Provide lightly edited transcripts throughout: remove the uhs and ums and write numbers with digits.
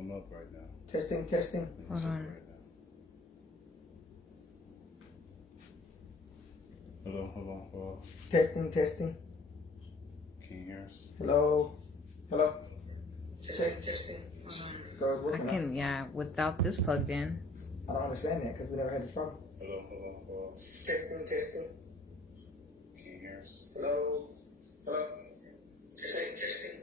I'm up right now. Testing. Hold on. Hold on. Testing. Can you hear us? Hello. Testing. So it's working. I can, yeah, without this plugged in. I don't understand that because we never had this problem. Hello. Testing. Can you hear us? Hello. Testing.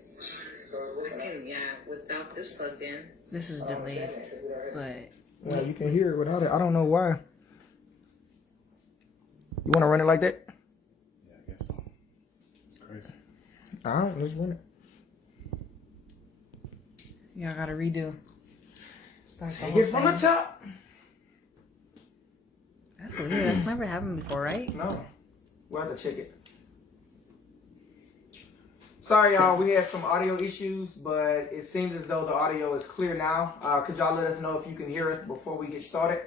So it's working. I can, yeah, without this plugged in. This is delayed, but... Well, you can hear it without it. I don't know why. You want to run it like that? Yeah, I guess so. It's crazy. I don't. Let's run it. Yeah, I gotta redo. Take it from the top. That's weird. That's never happened before, right? No. We'll have to check it. Sorry, y'all. We had some audio issues, but it seems as though the audio is clear now. Could y'all let us know if you can hear us before we get started?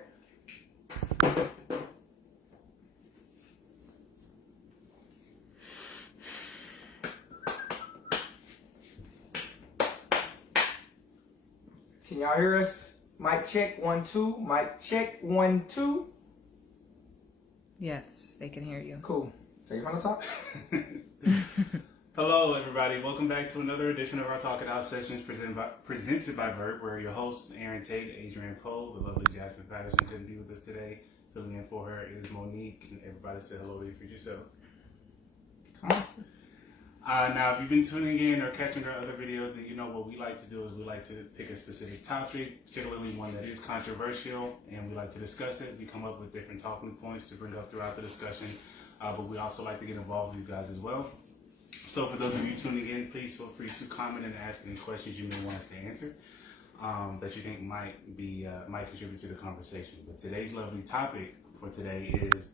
Can y'all hear us? Mic check 1 2. Mic check 1 2. Yes, they can hear you. Cool. Take it from the top. Hello, everybody. Welcome back to another edition of our Talk It Out sessions presented by VERB. We're your hosts, Aaron Tate, Adrian Cole. The lovely Jasmine Patterson couldn't be with us today. Filling in for her is Monique. And everybody say hello to you for yourselves. Come on. Now, if you've been tuning in or catching our other videos, then you know what we like to do is we like to pick a specific topic, particularly one that is controversial, and we like to discuss it. We come up with different talking points to bring up throughout the discussion, but we also like to get involved with you guys as well. So for those of you tuning in, please feel free to comment and ask any questions you may want us to answer that you think might contribute to the conversation. But today's lovely topic for today is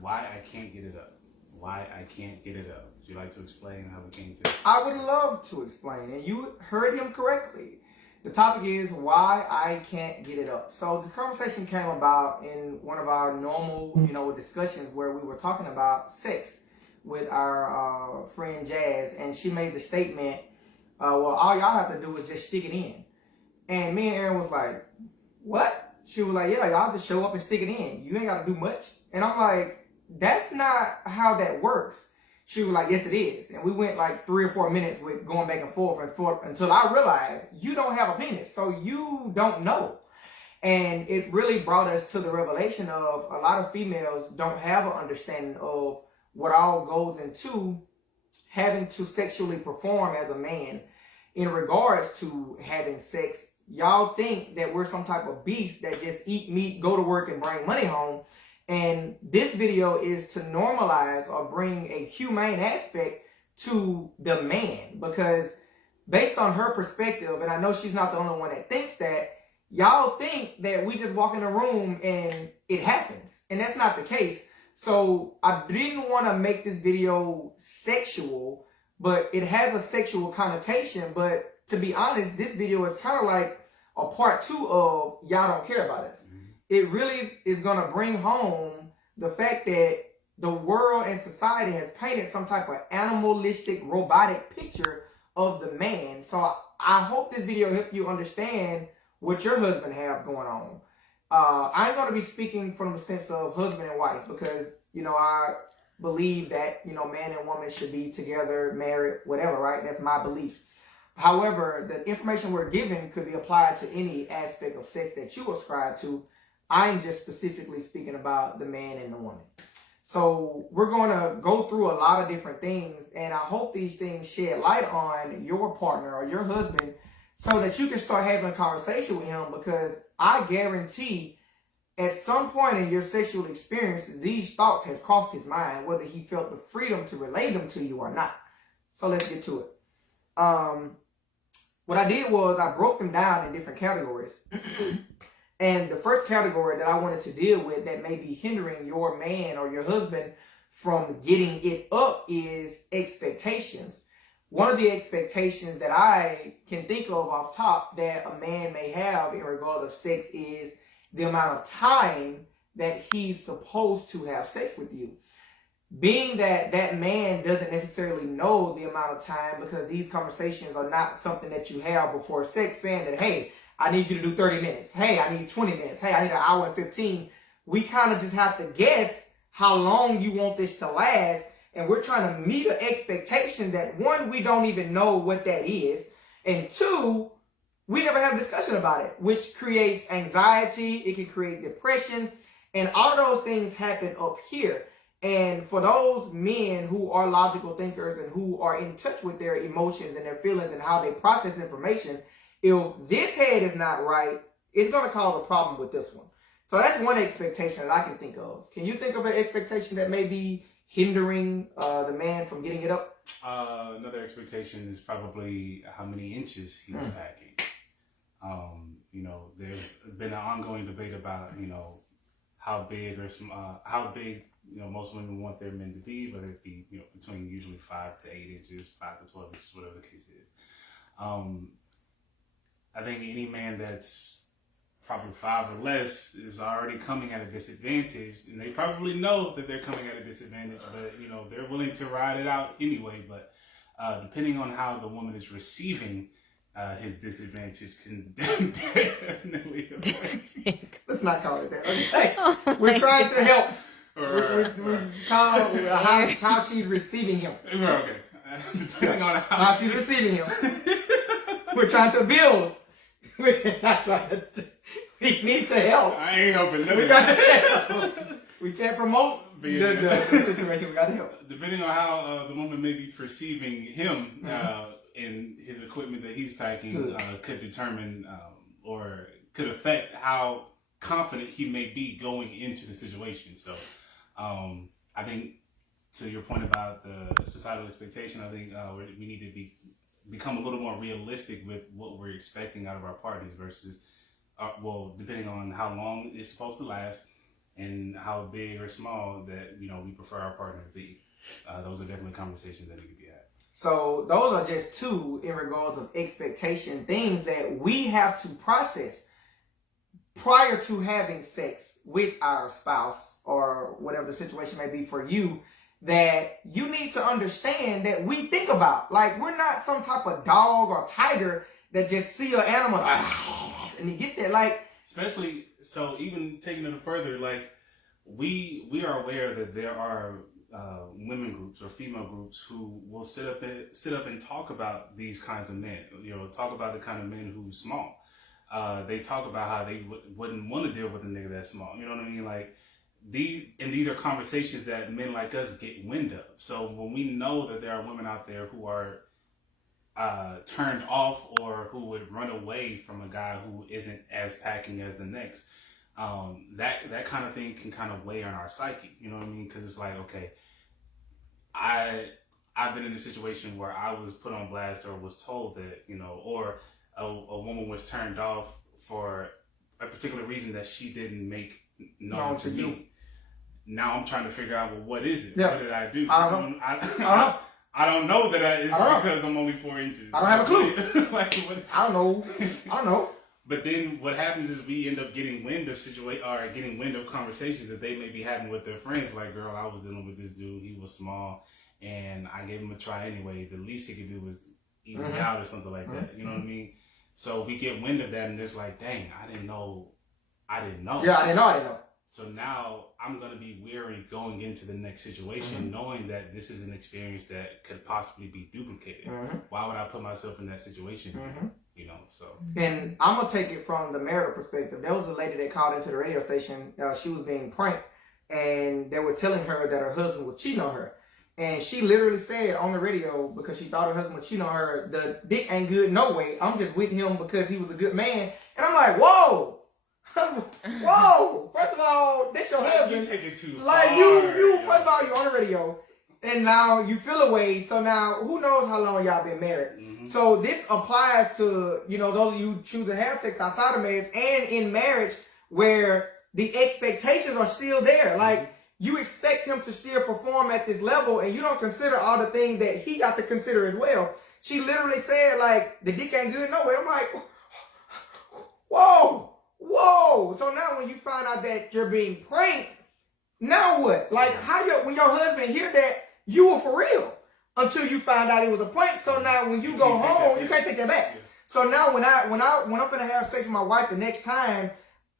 why I can't get it up. Why I can't get it up. Would you like to explain how we came to it? I would love to explain, and you heard him correctly. The topic is why I can't get it up. So this conversation came about in one of our normal, discussions where we were talking about sex with our friend Jazz, and she made the statement, well, all y'all have to do is just stick it in. And me and Aaron was like, what? She was like, yeah, y'all just show up and stick it in. You ain't got to do much. And I'm like, that's not how that works. She was like, yes, it is. And we went like 3 or 4 minutes with going back and forth until I realized you don't have a penis, so you don't know. And it really brought us to the revelation of a lot of females don't have an understanding of what all goes into having to sexually perform as a man in regards to having sex. Y'all think that we're some type of beast that just eat meat, go to work, and bring money home. And this video is to normalize or bring a humane aspect to the man, because based on her perspective, and I know she's not the only one that thinks that, y'all think that we just walk in a room and it happens. And that's not the case. So I didn't want to make this video sexual, but it has a sexual connotation. But to be honest, this video is kind of like a part 2 of Y'all Don't Care About Us. It really is going to bring home the fact that the world and society has painted some type of animalistic, robotic picture of the man. So I hope this video helped you understand what your husband have going on. I'm going to be speaking from the sense of husband and wife because, I believe that, man and woman should be together, married, whatever, right? That's my belief. However, the information we're given could be applied to any aspect of sex that you ascribe to. I'm just specifically speaking about the man and the woman. So we're going to go through a lot of different things, and I hope these things shed light on your partner or your husband so that you can start having a conversation with him, because I guarantee at some point in your sexual experience, these thoughts has crossed his mind, whether he felt the freedom to relate them to you or not. So let's get to it. What I did was I broke them down in different categories. And the first category that I wanted to deal with that may be hindering your man or your husband from getting it up is expectations. One of the expectations that I can think of off top that a man may have in regard of sex is the amount of time that he's supposed to have sex with you. Being that that man doesn't necessarily know the amount of time, because these conversations are not something that you have before sex, saying that, hey, I need you to do 30 minutes. Hey, I need 20 minutes. Hey, I need an hour and 15. We kind of just have to guess how long you want this to last. And we're trying to meet an expectation that, one, we don't even know what that is. And two, we never have a discussion about it, which creates anxiety. It can create depression. And all of those things happen up here. And for those men who are logical thinkers and who are in touch with their emotions and their feelings and how they process information, if this head is not right, it's going to cause a problem with this one. So that's one expectation that I can think of. Can you think of an expectation that may be hindering the man from getting it up? Another expectation is probably how many inches he's packing. There's been an ongoing debate about, how big most women want their men to be, whether it be, between usually 5 to 8 inches, 5 to 12 inches, whatever the case is. I think any man that's probably 5 or less is already coming at a disadvantage, and they probably know that they're coming at a disadvantage, but they're willing to ride it out anyway. But depending on how the woman is receiving his disadvantage can definitely affect. Let's not call it that. Hey, we're trying to help. We call how she's receiving him. Okay. Depending on how she's receiving him. We're trying to build. We're not trying to. We need to help. I ain't helping no. We got to help. We can't promote the situation. We got to help. Depending on how the woman may be perceiving him and his equipment that he's packing, could determine or could affect how confident he may be going into the situation. So, I think to your point about the societal expectation, I think we need to become a little more realistic with what we're expecting out of our partners versus, depending on how long it's supposed to last and how big or small that, we prefer our partner to be. Those are definitely conversations that need to be had. So those are just two in regards of expectation, things that we have to process prior to having sex with our spouse or whatever the situation may be for you, that you need to understand that we think about. Like, we're not some type of dog or tiger that just see an animal and you get there. Like, especially, so even taking it further, like, we are aware that there are women groups or female groups who will sit up and talk about these kinds of men. Talk about the kind of men who's small. They talk about how they wouldn't want to deal with a nigga that small. You know what I mean? Like, these are conversations that men like us get wind of. So when we know that there are women out there who are turned off or who would run away from a guy who isn't as packing as the next, that kind of thing can kind of weigh on our psyche. You know what I mean? Because it's like, okay, I've been in a situation where I was put on blast or was told that, or a woman was turned off for a particular reason that she didn't make known to me. Now I'm trying to figure out, well, what is it? Yeah. What did I do? I don't know. I don't know that it's because I'm only 4 inches. I don't have a clue. I don't know. But then what happens is we end up getting wind of conversations that they may be having with their friends. Like, girl, I was dealing with this dude. He was small, and I gave him a try anyway. The least he could do was eat me out or something like that. You know what I mean? So we get wind of that, and it's like, dang, I didn't know. Yeah, I didn't know. So now I'm going to be weary going into the next situation, knowing that this is an experience that could possibly be duplicated. Why would I put myself in that situation? So. And I'm going to take it from the marital perspective. There was a lady that called into the radio station. She was being pranked, and they were telling her that her husband was cheating on her. And she literally said on the radio, because she thought her husband was cheating on her, the dick ain't good no way. I'm just with him because he was a good man. And I'm like, whoa. Whoa! First of all, this your husband. You take it too far. Like, you. First of all, you're on the radio, and now you feel away. So now, who knows how long y'all been married? So this applies to those of you who choose to have sex outside of marriage and in marriage, where the expectations are still there. Like, you expect him to still perform at this level, and you don't consider all the things that he got to consider as well. She literally said, like, the dick ain't good no way. I'm like, whoa. So now when you find out that you're being pranked, now what? Like, when your husband hear that, you were for real until you find out it was a prank. So now when you go home, you can't take that back. So now when I'm gonna have sex with my wife the next time,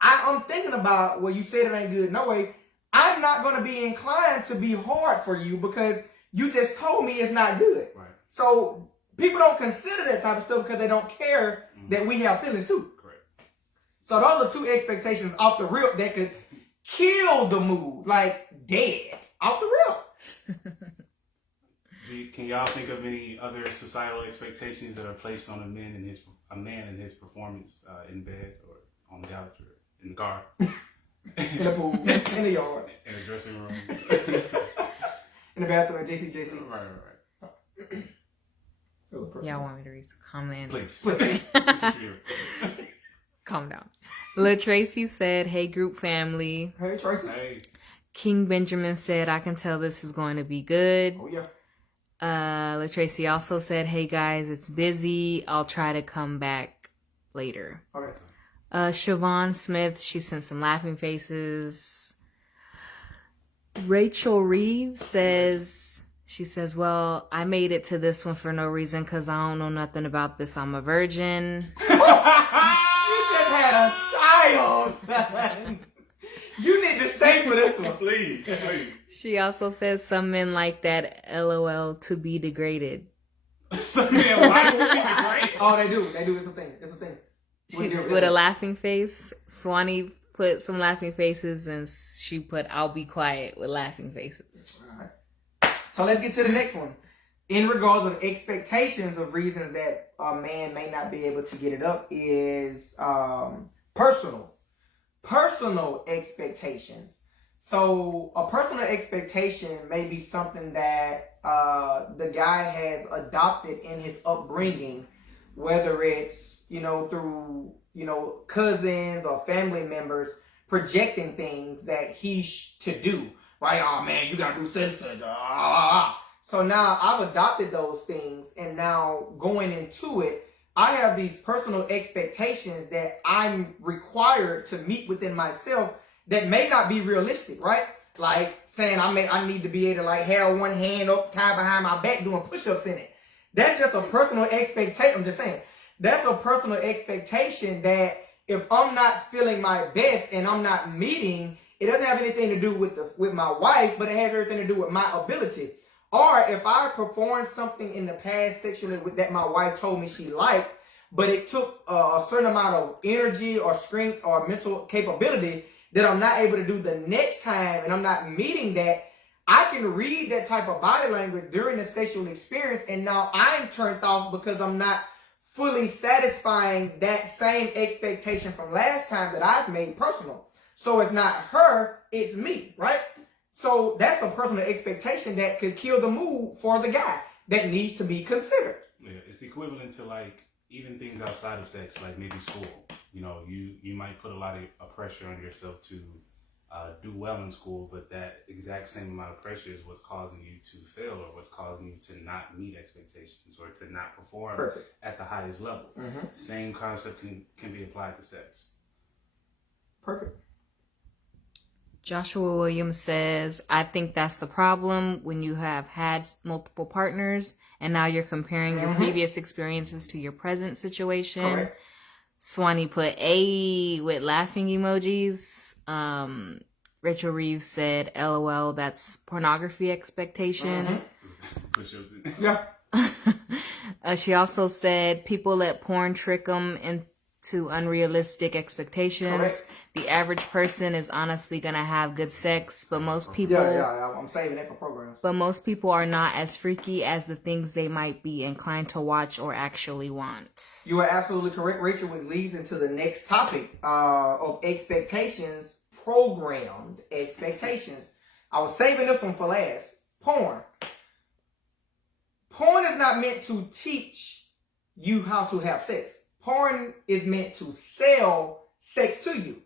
I'm thinking about, well, you said it ain't good. No way. I'm not gonna be inclined to be hard for you because you just told me it's not good. Right. So people don't consider that type of stuff because they don't care that we have feelings too. Correct. So those are two expectations off the rip that could kill the mood, like dead off the rip. Can y'all think of any other societal expectations that are placed on a man in his performance in bed or on the couch or in the car, in the pool, in the yard, in the dressing room, in the bathroom at JCJC? Right. Y'all want me to read some comments? Please. Calm down. Lil Tracy said, "Hey, group family." Hey, Tracy. Hey. King Benjamin said, "I can tell this is going to be good." Oh yeah. Lil Tracy also said, "Hey guys, it's busy. I'll try to come back later." Okay. Siobhan Smith, she sent some laughing faces. Rachel Reeves she says, "Well, I made it to this one for no reason because I don't know nothing about this. I'm a virgin." You just had a child, son. You need to stay for this one. Please. She also says some men like that, LOL, to be degraded. Some men like to be degraded? Oh, they do. It's a thing. It's a thing. With a laughing face. Swanee put some laughing faces and she put, "I'll be quiet," with laughing faces. All right. So let's get to the next one. In regards of expectations of reasons that a man may not be able to get it up is personal expectations. So a personal expectation may be something that the guy has adopted in his upbringing, whether it's, through, cousins or family members projecting things that he's to do. Right? Oh man, you gotta do such and such. So now I've adopted those things, and now going into it, I have these personal expectations that I'm required to meet within myself that may not be realistic, right? Like saying I need to be able to have one hand up tied behind my back doing push-ups in it. That's just a personal expectation. I'm just saying. That's a personal expectation that if I'm not feeling my best and I'm not meeting, it doesn't have anything to do with my wife, but it has everything to do with my ability. Or if I performed something in the past sexually that my wife told me she liked, but it took a certain amount of energy or strength or mental capability that I'm not able to do the next time, and I'm not meeting that, I can read that type of body language during the sexual experience, and now I'm turned off because I'm not fully satisfying that same expectation from last time that I've made personal. So it's not her, it's me, right? So that's a personal expectation that could kill the mood for the guy that needs to be considered. Yeah, it's equivalent to even things outside of sex, like maybe school. You might put a lot of pressure on yourself to do well in school, but that exact same amount of pressure is what's causing you to fail or what's causing you to not meet expectations or to not perform at the highest level. Mm-hmm. Same concept can be applied to sex. Perfect. Joshua Williams says, "I think that's the problem when you have had multiple partners and now you're comparing your previous experiences to your present situation." Correct. Swanee put A with laughing emojis. Rachel Reeves said, "LOL, that's pornography expectation." Mm-hmm. Yeah. She also said, "People let porn trick them into unrealistic expectations." Correct. The average person is honestly gonna have good sex, but most people... Yeah, I'm saving it for programs. But most people are not as freaky as the things they might be inclined to watch or actually want. You are absolutely correct, Rachel, which leads into the next topic of expectations, programmed expectations. I was saving this one for last. Porn. Porn is not meant to teach you how to have sex. Porn is meant to sell sex to you.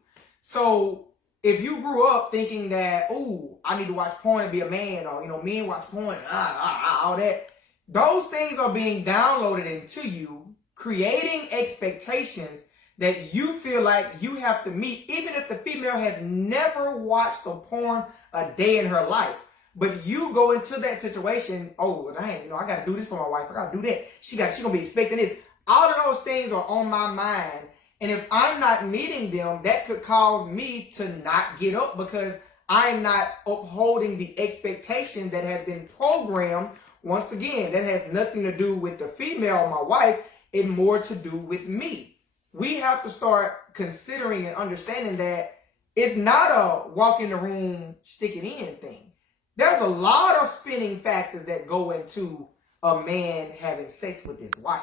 So if you grew up thinking that, ooh, I need to watch porn to be a man, or, men watch porn, all that, those things are being downloaded into you, creating expectations that you feel like you have to meet, even if the female has never watched a porn a day in her life. But you go into that situation, oh, dang, I got to do this for my wife. I got to do that. She gonna be expecting this. All of those things are on my mind. And if I'm not meeting them, that could cause me to not get up because I'm not upholding the expectation that has been programmed. Once again, that has nothing to do with the female, my wife. It's more to do with me. We have to start considering and understanding that it's not a walk in the room, stick it in thing. There's a lot of spinning factors that go into a man having sex with his wife.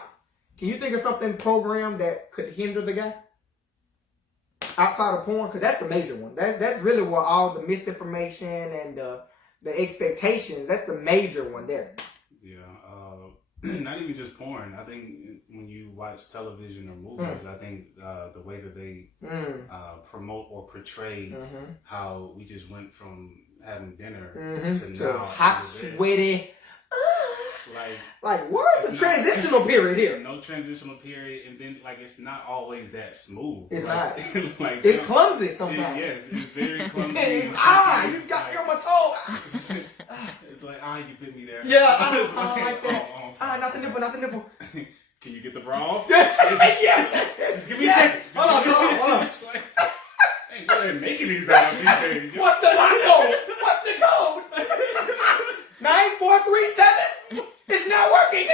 Can you think of something programmed that could hinder the guy? Outside of porn? Because that's the major one. That's really where all the misinformation and the expectations, that's the major one there. Yeah. Not even just porn. I think when you watch television or movies, I think the way that they promote or portray how we just went from having dinner to now hot, sweaty. Like where's the transitional period here? No transitional period, and then like it's not always that smooth. It's not. Like it's clumsy sometimes. Yes, it's very clumsy. You got me on my toe. It's like you bit me there. Yeah, I like that. Not the nipple. Can you get the bra off? Yeah. Just give me a second. Hold on. Hey, they're making these out these days. What's the code? 9437? It's not working.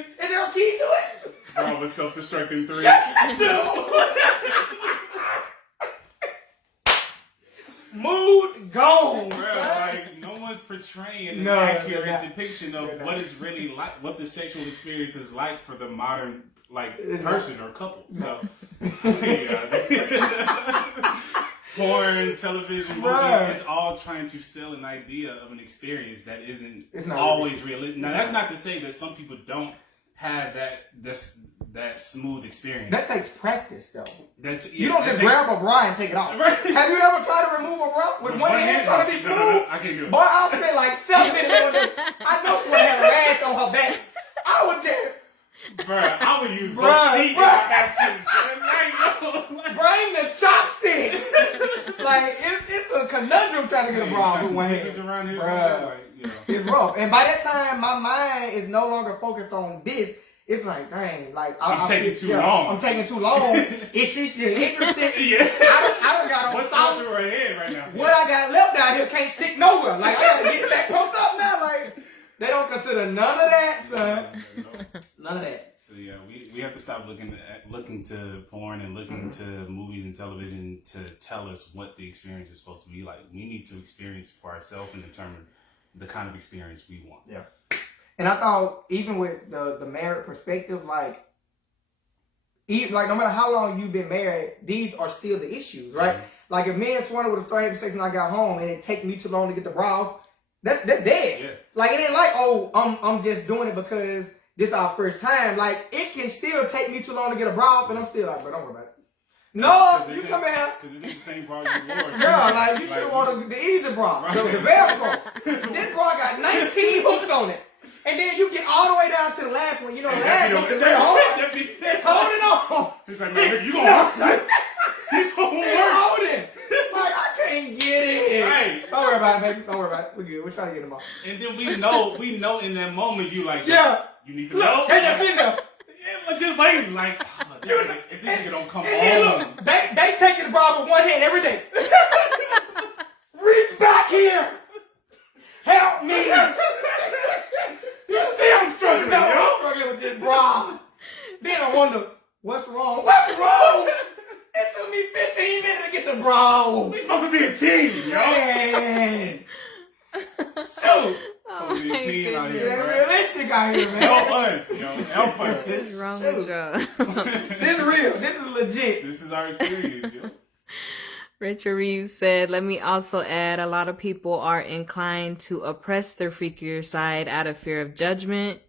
Is there a key to it? Bra was self-destructing 3. Mood gone. Bro, like no one's portraying an accurate depiction of what it's really like, what the sexual experience is like for the modern person or couple. So, porn, television, movies, it's all trying to sell an idea of an experience that isn't always realistic. Now, that's not to say that some people don't have that smooth experience. That takes practice, though. You don't just grab a bra and take it off. Right. Have you ever tried to remove a bra with one hand trying to be smooth? No, I can't do it. Boy, I spent like 7 minutes on it. I know someone had a rash on her back. I was there. Bruh, I would use both feet if I had to. Bring the chopsticks. Like, it's a conundrum trying to get a bra with one hand. Around here, it's rough. And by that time, my mind is no longer focused on this. It's like, dang, I'm taking too long. I'm taking too long. Is she still interested? Yeah. I don't got on what's going through her head right now? What I got left down here can't stick nowhere. Like, I gotta get it back pumped up now. Like, they don't consider none of that, son. No. None of that. So yeah, we have to stop looking to porn and looking to movies and television to tell us what the experience is supposed to be like. We need to experience it for ourselves and determine the kind of experience we want. Yeah. And I thought even with the married perspective, no matter how long you've been married, these are still the issues, right? Mm-hmm. Like if me and Swanee would have started having sex when I got home and it take me too long to get the bra off, that's dead. Yeah. Like it ain't like, I'm just doing it because this is our first time. Like it can still take me too long to get a bra off and I'm still like, bro, don't worry about it. No, you come in here. Because it's the same bra you wore. Yeah, like you should have worn the easy bra. Right. The Velcro. This bra got 19 hooks on it. And then you get all the way down to the last one. You know, the last one it's holding on. It's like, man, you gonna work. It's holding. Like, I can't get it. Right. Don't worry about it, baby. Don't worry about it. We're good. We're trying to get them off. And then we know in that moment, you like, you need some help. They just in there. But just waiting, like, if this nigga don't come home. They take his bra with one hand every day. Reach back here. Help me. You see I'm struggling. I'm struggling with this bra. Then I wonder, what's wrong? What's wrong? It took me 15 minutes to get the bra. We supposed to be a team, yo. Man. Shoot. Supposed to be a team out here, bro. Realistic out here, man. Help us, yo. Help us. What is wrong with y'all? This is real. This is legit. This is our experience, yo. Richard Reeves said, let me also add, a lot of people are inclined to oppress their freakier side out of fear of judgment.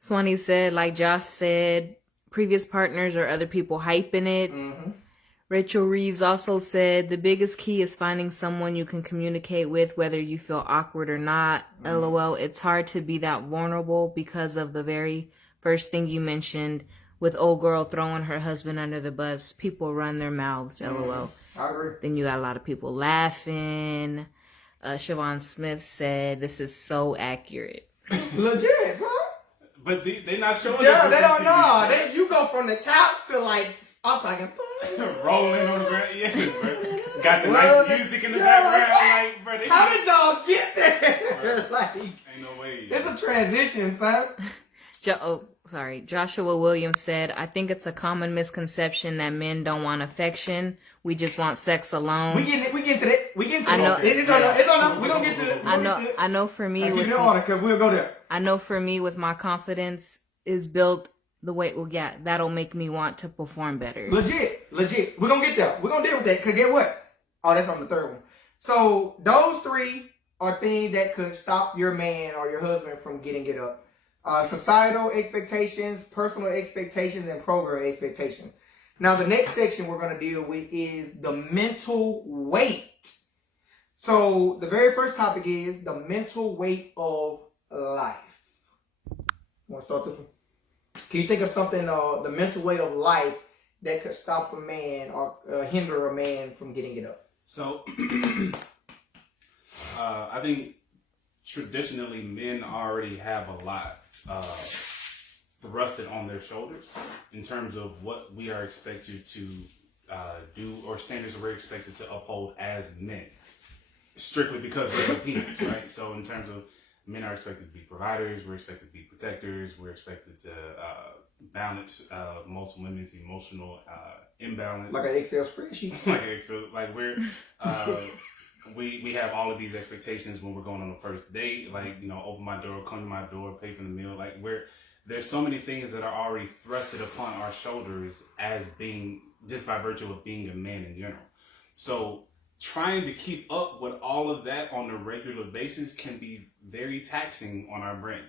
Swanee said, like Josh said, previous partners or other people hyping it. Mm-hmm. Rachel Reeves also said, the biggest key is finding someone you can communicate with, whether you feel awkward or not. Mm-hmm. LOL, it's hard to be that vulnerable because of the very first thing you mentioned, with old girl throwing her husband under the bus. People run their mouths, LOL. I agree. Then you got a lot of people laughing. Siobhan Smith said, this is so accurate. Legit, huh? But they not showing. Yeah, they us don't know. You go from the couch to like I'm talking. rolling on the ground. Yeah, bro. Got the Well, nice music in the yeah, background. Like, bro, How did y'all get there? Like, ain't no way. it's a transition, son. Joshua Williams said, I think it's a common misconception that men don't want affection. We just want sex alone. We get into that. We get into I know. that. It's on. We don't get to it. I know for me, Keep it on because we'll go there. I know for me, with my confidence is built the way, well, yeah, that'll make me want to perform better. Legit. We're going to get there. We're going to deal with that because get what? Oh, that's on the third one. So those three are things that could stop your man or your husband from getting it up. Societal expectations, personal expectations, and program expectations. Now, the next section we're going to deal with is the mental weight. So the very first topic is the mental weight of life. Want to start this one? Can you think of something, the mental weight of life that could stop a man or hinder a man from getting it up? So, I think traditionally men already have a lot thrusted on their shoulders in terms of what we are expected to do or standards we're expected to uphold as men, strictly because we're the penis, right? So in terms of men are expected to be providers, we're expected to be protectors, we're expected to balance most women's emotional imbalance. Like an Excel spreadsheet. like we're we have all of these expectations when we're going on the first date, like, you know, open my door, come to my door, pay for the meal. Like there's so many things that are already thrusted upon our shoulders as being, just by virtue of being a man in general. So trying to keep up with all of that on a regular basis can be very taxing on our brain.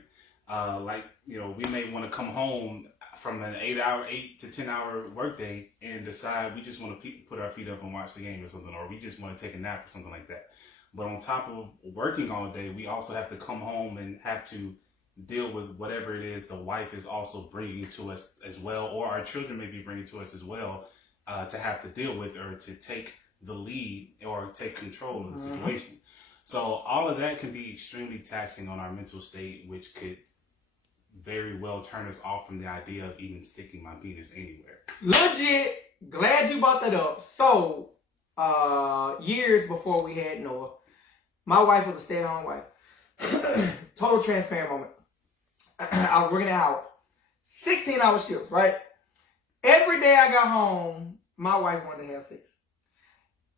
Like, you know, we may want to come home from an 8 to 10 hour workday and decide we just want to put our feet up and watch the game or something, or we just want to take a nap or something like that. But on top of working all day, we also have to come home and have to deal with whatever it is the wife is also bringing to us as well, or our children may be bringing to us as well, to have to deal with or to take the lead or take control of the situation. So all of that can be extremely taxing on our mental state, which could very well turn us off from the idea of even sticking my penis anywhere. Legit. Glad you brought that up. So, years before we had Noah, my wife was a stay-at-home wife. Total transparent moment. I was working at house. 16-hour shifts, right? Every day I got home, my wife wanted to have sex.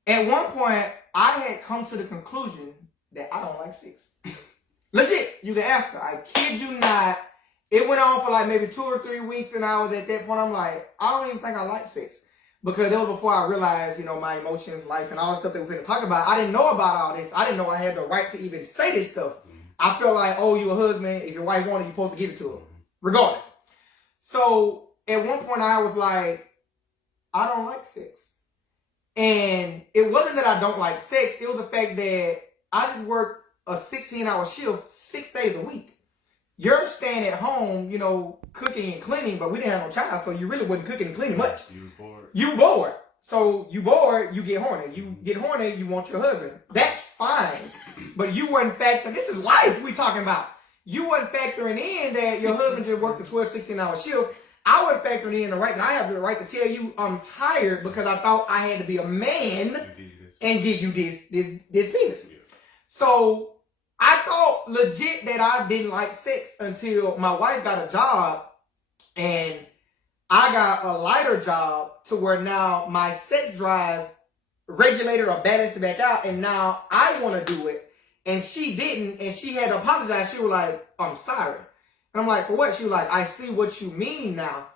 At one point, I had come to the conclusion that I don't like sex. Legit. You can ask her. I kid you not. It went on for like maybe 2 or 3 weeks, and I was at that point, I'm like, I don't even think I like sex. Because it was before I realized, you know, my emotions, life, and all the stuff that we're going to talk about. I didn't know about all this. I didn't know I had the right to even say this stuff. I felt like, oh, you a husband. If your wife wanted, you're supposed to give it to her. Regardless. So, at one point, I was like, I don't like sex. And it wasn't that I don't like sex. It was the fact that I just worked a 16-hour shift 6 days a week. You're staying at home, you know, cooking and cleaning, but we didn't have no child, so you really wasn't cooking and cleaning much. You bored. So you bored, you get horny. You get horny, you want your husband. That's fine. But you wasn't factoring, this is life we talking about. You wasn't factoring in that your husband just worked a 12, 16-hour shift. I wasn't factoring in the right, and I have the right to tell you I'm tired because I thought I had to be a man and give you this penis. So I thought legit that I didn't like sex until my wife got a job and I got a lighter job to where now my sex drive regulated or balanced back out, and now I want to do it. And she didn't, and she had to apologize. She was like, I'm sorry. And I'm like, for what? She was like, I see what you mean now.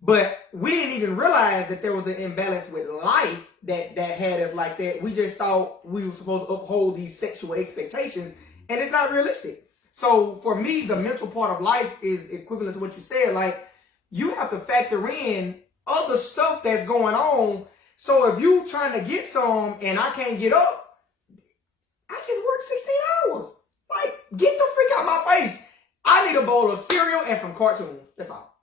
But we didn't even realize that there was an imbalance with life that had us like that. We just thought we were supposed to uphold these sexual expectations, and it's not realistic. So for me, the mental part of life is equivalent to what you said. Like, you have to factor in other stuff that's going on. So if you trying to get some and I can't get up, I just work 16 hours. Like, get the freak out of my face. I need a bowl of cereal and some cartoons. That's all.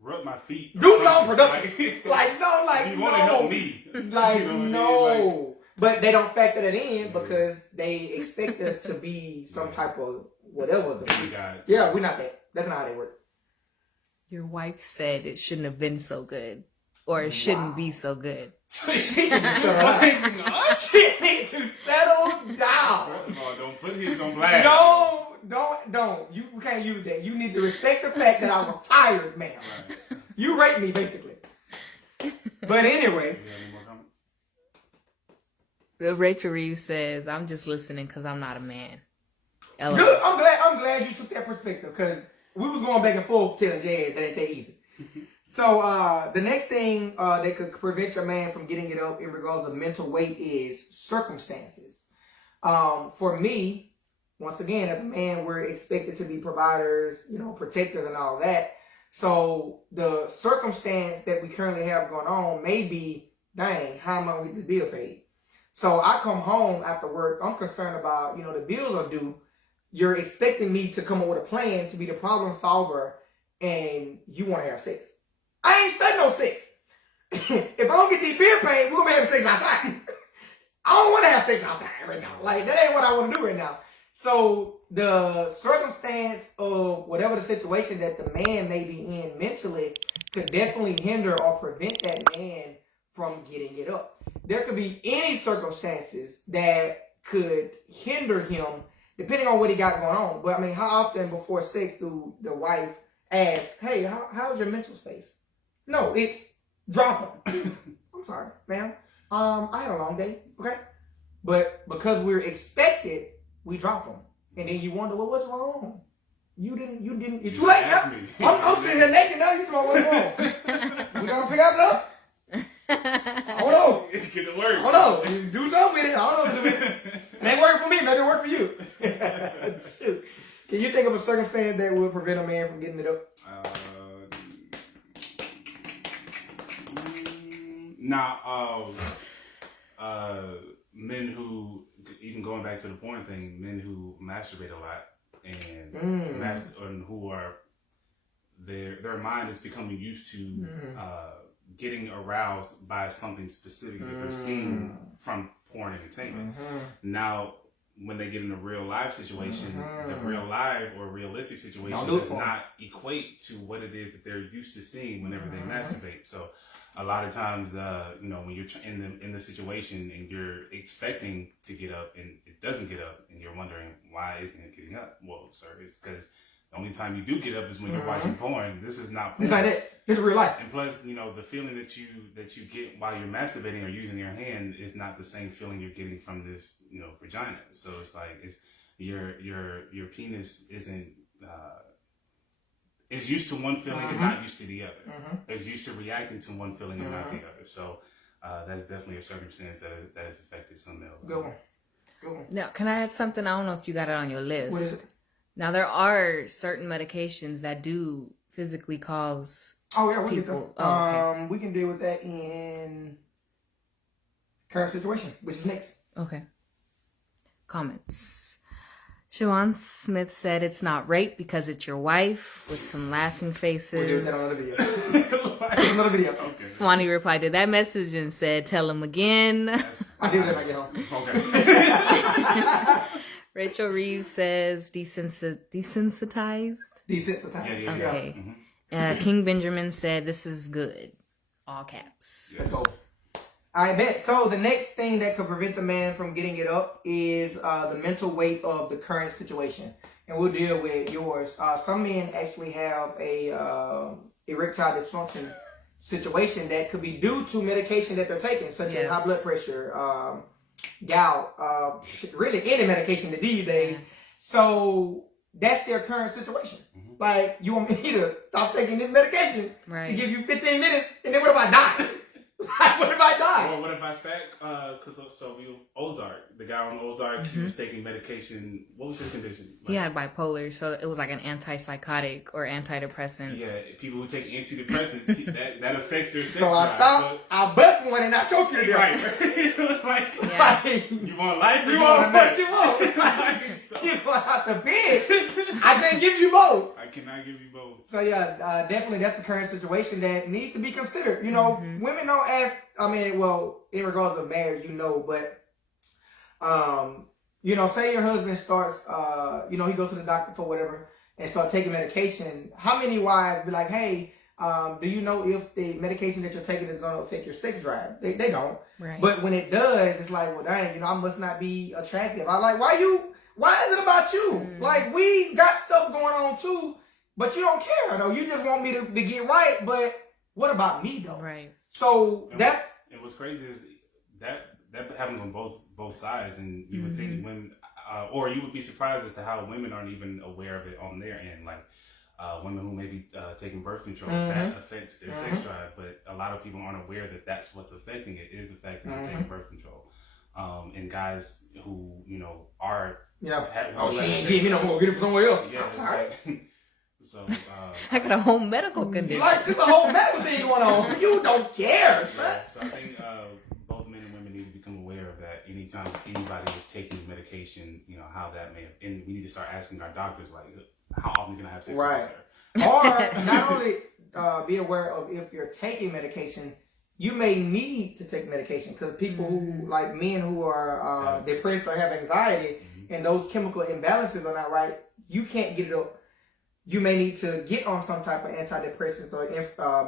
Rub my feet. Do something productive. You want to help me. Like, you know no. I mean? Like, but they don't factor that in because they expect us to be some type of whatever. Yeah, we're not that. That's not how they work. Your wife said it shouldn't have been so good. Or it shouldn't be so good. She needs to settle down. First of all, don't put his on blast. Don't. You can't use that. You need to respect the fact that I was tired, ma'am. Right. You raped me, basically. But anyway. You have any more comments? Rachel Reeves says, I'm just listening because I'm not a man. LOL. Good. I'm glad you took that perspective because we was going back and forth telling Jazz that ain't that easy. So the next thing that could prevent your man from getting it up in regards of mental weight is circumstances. For me, once again, as a man, we're expected to be providers, protectors and all that. So the circumstance that we currently have going on may be, dang, how am I going to get this bill paid? So I come home after work, I'm concerned about, the bills are due. You're expecting me to come up with a plan to be the problem solver and you want to have sex. I ain't studying no sex. If I don't get these bill paid, we're going to have sex outside. I don't want to have sex outside right now. Like, that ain't what I want to do right now. So the circumstance of whatever the situation that the man may be in mentally could definitely hinder or prevent that man from getting it up. There could be any circumstances that could hinder him depending on what he got going on. But I mean, how often before sex do the wife ask, hey, how's your mental space? No, it's drop him. I'm sorry, ma'am. I had a long day, okay? But because we're expected, we drop them. And then you wonder, well, what's wrong? You didn't, it's too late now. I'm sitting here naked now, you talking about what's wrong? We gotta figure out something? I don't know. Get to work. I don't know. You do something with it. I don't know what to do with it. It ain't working for me. Maybe it work for you. Shoot. Can you think of a circumstance that would prevent a man from getting it up? Men who, even going back to the porn thing, men who masturbate a lot and who are, their mind is becoming used to getting aroused by something specific that they're seeing from porn entertainment. Now, when they get in a real life situation, the real life or realistic situation does not equate to what it is that they're used to seeing whenever they masturbate. So a lot of times, when you're in the situation and you're expecting to get up and it doesn't get up and you're wondering, why isn't it getting up? Well, sir, it's because the only time you do get up is when you're watching porn. This is not porn. It's not it. It's real life. And plus, the feeling that you get while you're masturbating or using your hand is not the same feeling you're getting from this, vagina. So it's like your penis isn't is used to one feeling and not used to the other. It's used to reacting to one feeling and not the other. So that's definitely a circumstance that has affected some males. Good one. Now, can I add something? I don't know if you got it on your list. What is it? Now, there are certain medications that do physically cause we people. get that. We can deal with that in current situation, which is next. Okay. Comments. Siobhan Smith said it's not rape because it's your wife, with some laughing faces. We'll do that on another video. Okay. Swanee replied to that message and said, tell him again. I'll do that when I get home. Okay. Rachel Reeves says desensitized. Desensitized. Yeah. Okay. King Benjamin said this is good. All caps. Let's go. I bet. So the next thing that could prevent the man from getting it up is the mental weight of the current situation. And we'll deal with yours. Some men actually have a erectile dysfunction situation that could be due to medication that they're taking, such as high blood pressure, gout, really any medication these days. So that's their current situation. Like, you want me to stop taking this medication to give you 15 minutes, and then what if I die? Like, what if I die? Or what if I spec? Ozark, the guy on Ozark, he was taking medication. What was his condition? He had bipolar, so it was like an antipsychotic or antidepressant. Yeah, people who take antidepressants, that affects their sex So I stopped, I bust one and I choke you to death. Like, you want life or you want what you want. You want out the bed. I can't give you both. I cannot give you both. So yeah, definitely that's the current situation that needs to be considered. Women don't ask, in regards of marriage, but say your husband starts, he goes to the doctor for whatever, and start taking medication, how many wives be like, hey, do you know if the medication that you're taking is going to affect your sex drive? They don't. Right. But when it does, it's like, well, dang, I must not be attractive. I like, why is it about you? Like, we got stuff going on too, but you don't care. No, you just want me to get right, but what about me though? Right. So and what's crazy is that happens on both sides, and you would think when, or you would be surprised as to how women aren't even aware of it on their end. Like women who may be taking birth control, that affects their sex drive, but a lot of people aren't aware that that's what's affecting it. Is affecting them taking birth control. And guys who are she ain't give me no more. Get it from somewhere else. Yeah, I'm sorry. So I got a whole medical condition. Like, there's a whole medical thing going on. You don't care. Yeah, so I think both men and women need to become aware of that. Anytime anybody is taking medication, how that may, and we need to start asking our doctors, like, how often can I have sex with this, sir? Or not only be aware of if you're taking medication, you may need to take medication, because people who, like men who are depressed or have anxiety, and those chemical imbalances are not right, you can't get it up. You may need to get on some type of antidepressants or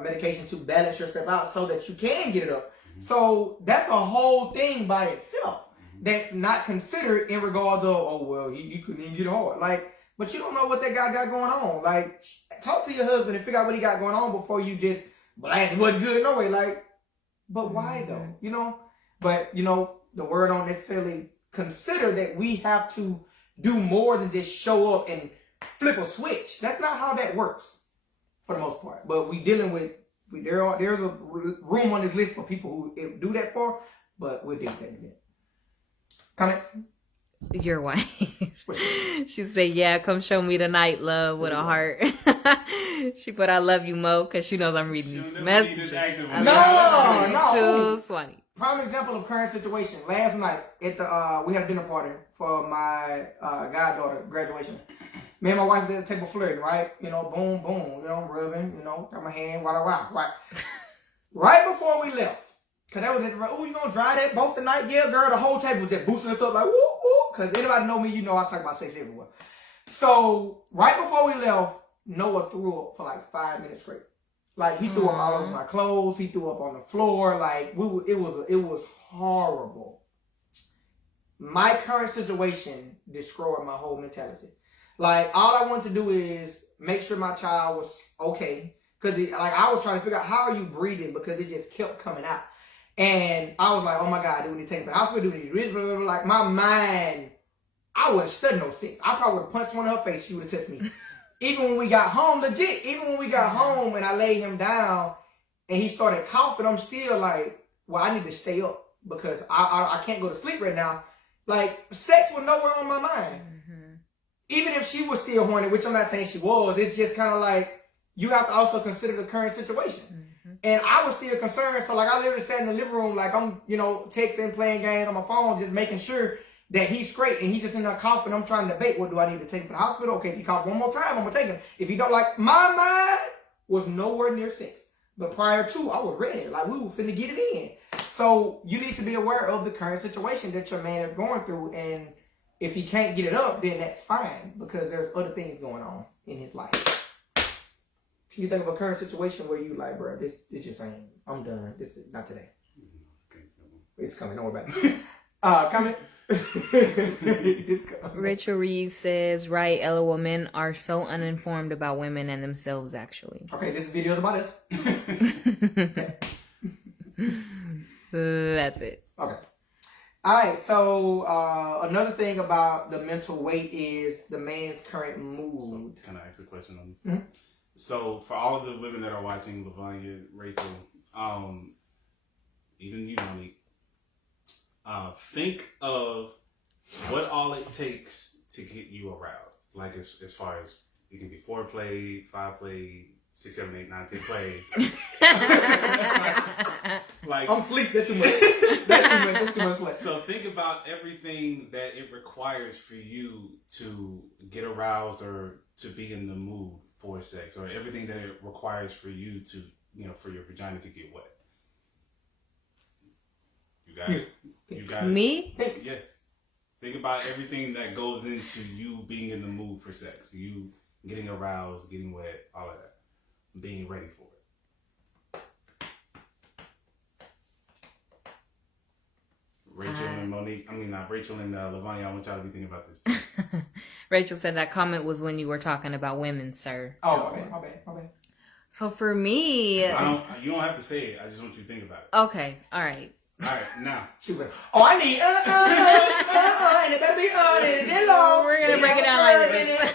medication to balance yourself out so that you can get it up. So that's a whole thing by itself that's not considered in regard to, oh, well, he couldn't even get hard. Like, but you don't know what that guy got going on. Like, talk to your husband and figure out what he got going on before you just blast. It wasn't good no way. Like, but why though? But the word don't necessarily consider that we have to do more than just show up and flip a switch. That's not how that works for the most part. But we dealing with there's a room on this list for people who do that for, but we'll deal with that in a minute. Comments? Your wife. She said, yeah, come show me tonight, love, with a heart. She put, I love you, Mo, because she knows I'm reading these messages. No. Swanee. Prime example of current situation. Last night at the we had a dinner party for my goddaughter graduation. Me and my wife was at the table flirting, right? Boom, boom. I'm rubbing, got my hand, wow. Right. Right before we left, because that was it. Oh, you gonna dry that boat tonight? Yeah, girl. The whole table was just boosting us up like, woo, woo. Because anybody know me, I talk about sex everywhere. So, right before we left, Noah threw up for like 5 minutes straight. Like, he threw up all over my clothes. He threw up on the floor. Like, it was horrible. My current situation destroyed my whole mentality. Like, all I wanted to do is make sure my child was okay. Because, I was trying to figure out, how are you breathing? Because it just kept coming out. And I was like, oh my God, do we need to take him to the hospital? Do we need to blah, blah, blah. Like, my mind, I wouldn't study no sex. I probably would have punched one in her face. She would have touched me. Even when we got home, legit, and I laid him down and he started coughing, I'm still like, well, I need to stay up because I can't go to sleep right now. Like, sex was nowhere on my mind. Even if she was still horny, which I'm not saying she was, it's just kind of like, you have to also consider the current situation. And I was still concerned. So, I literally sat in the living room, I'm, texting, playing games on my phone, just making sure that he's straight. And he just in there coughing. I'm trying to debate, do I need to take him to the hospital? Okay, if he coughs one more time, I'm going to take him. If he don't, my mind was nowhere near sex. But prior to, I was ready. We were finna get it in. So, you need to be aware of the current situation that your man is going through. And if he can't get it up, then that's fine. Because there's other things going on in his life. Can you think of a current situation where you bro, this just ain't, I'm done. This is not today. It's coming. Don't worry about it. Comment? Rachel Reeves says, right, LOL, men are so uninformed about women and themselves, actually. Okay, this video is about us. That's it. Okay. All right, so another thing about the mental weight is the man's current mood. So, can I ask a question on this? Mm-hmm. So, for all of the women that are watching, Lavanya, Rachel, even you, Monique, think of what all it takes to get you aroused. As far as it can be 4-play, 5-play, 6, 7, 8, 9, 10 play. I'm sleep. That's too much. That's too much play. So think about everything that it requires for you to get aroused or to be in the mood for sex, or everything that it requires for you to, for your vagina to get wet. You got it? You got it? Me? Yes. Think about everything that goes into you being in the mood for sex. You getting aroused, getting wet, all of that, being ready for it. Rachel and Monique, Rachel and Lavanya, I want y'all to be thinking about this too. Rachel said that comment was when you were talking about women, sir. Oh, my bad. So for me, you don't have to say it. I just want you to think about it. Okay, all right. All right, now. She went, oh, I need and it better be and it long. We're gonna break it down like this.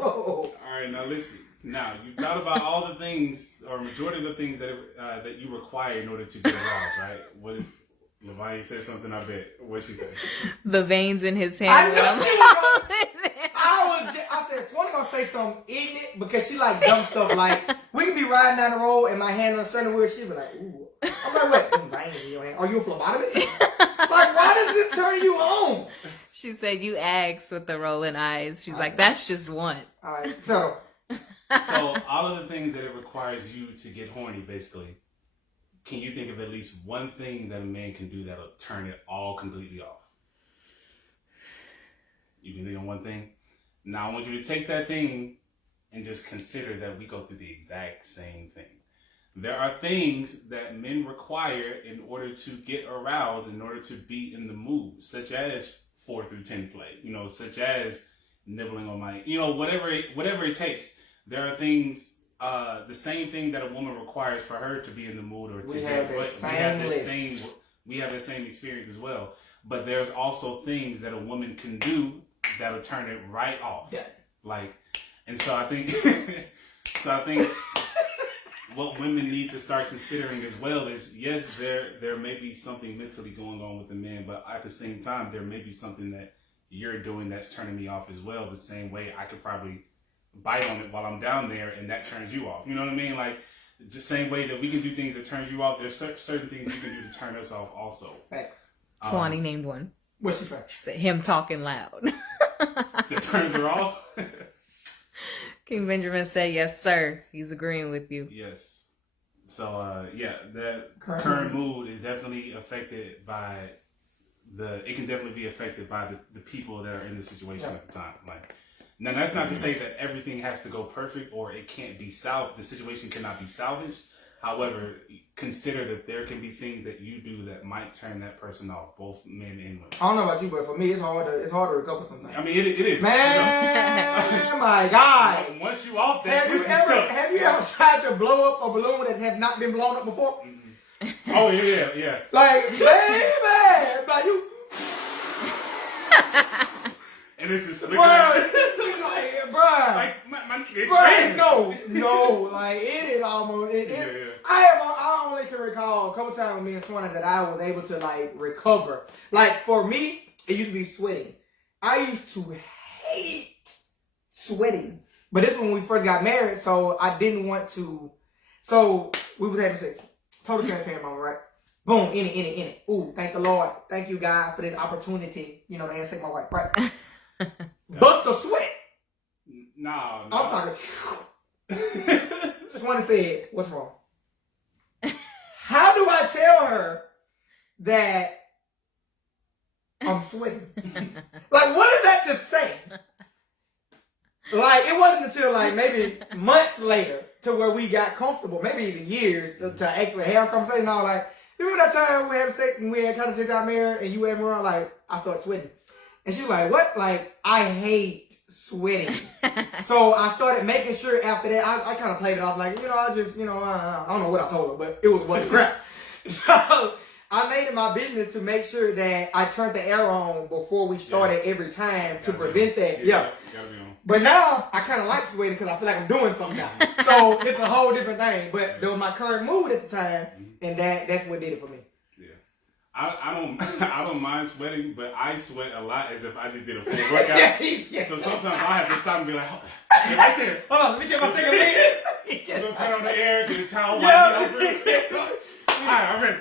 All right, now listen. Now you've thought about all the things, or majority of the things that you require in order to get aroused, right? What Lavanya said something. I bet. What she said? The veins in his hand. I know she was I said, Swanee gonna say something ignorant because she like dumb stuff. Like, we could be riding down the road and my hand on the steering wheel, she be like, ooh. I'm like, what? Veins in your hand. Are you a phlebotomist? Like, why does this turn you on? She said you asked with the rolling eyes. She's like, that's just one. All right, so all of the things that it requires you to get horny, basically, can you think of at least one thing that a man can do that'll turn it all completely off? You can think of one thing? Now I want you to take that thing and just consider that we go through the exact same thing. There are things that men require in order to get aroused, in order to be in the mood, such as 4 through 10 play, such as nibbling on my, whatever it takes. There are things, the same thing that a woman requires for her to be in the mood or to we have that same experience as well. But there's also things that a woman can do that'll turn it right off. Yeah. So I think what women need to start considering as well is, yes, there may be something mentally going on with the man, but at the same time, there may be something that you're doing that's turning me off as well. The same way I could probably bite on it while I'm down there and that turns you off. You know what I mean? Like, the same way that we can do things that turn you off, there's certain things you can do to turn us off also. Thanks. Swanee named one. What's she saying? She said him talking loud. That turns her off? King Benjamin said, yes, sir. He's agreeing with you. Yes. So, that current mood is definitely affected by it can definitely be affected by the people that are in the situation at the time. Like, now that's not to say that everything has to go perfect or it can't be salvaged. The situation cannot be salvaged. However, consider that there can be things that you do that might turn that person off, both men and women. I don't know about you, but for me, it's hard to recover sometimes. I mean, it is. Man, my God. Once you off that, have you ever tried to blow up a balloon that has not been blown up before? Mm-hmm. Oh, yeah. Like, baby, like you. And this is flickering. No, like it is almost. I only can recall a couple times with me and Swanee that I was able to like recover. Like for me, it used to be sweating. I used to hate sweating, but this was when we first got married, so I didn't want to. So we was having sex. Total transparent moment, right? Boom, in it. Ooh, thank the Lord. Thank you, God, for this opportunity. To have sex with my wife, right? Bust a sweat. No. I'm talking. Swanee said, what's wrong? How do I tell her that I'm sweating? Like, what is that to say? Like, it wasn't until like maybe months later to where we got comfortable, maybe even years, to actually have a conversation. I was like, remember that time we had sex and we had kind of got married and you had me around, like, I started sweating. And she was like, what? Like, I hate sweating. So I started making sure after that, I kind of played it off like, I just, I don't know what I told her, but it was crap. So I made it my business to make sure that I turned the air on before we started every time to prevent that. Yeah. But now I kind of like sweating because I feel like I'm doing something now. So it's a whole different thing. But that was my current mood at the time, and that's what did it for me. I don't mind sweating, but I sweat a lot as if I just did a full workout. Yeah. So sometimes I have to stop and be like, hey, right there. Hold on, let me get my finger in. I'm going to turn on the air, get a towel, wipe it over. All right, I'm ready.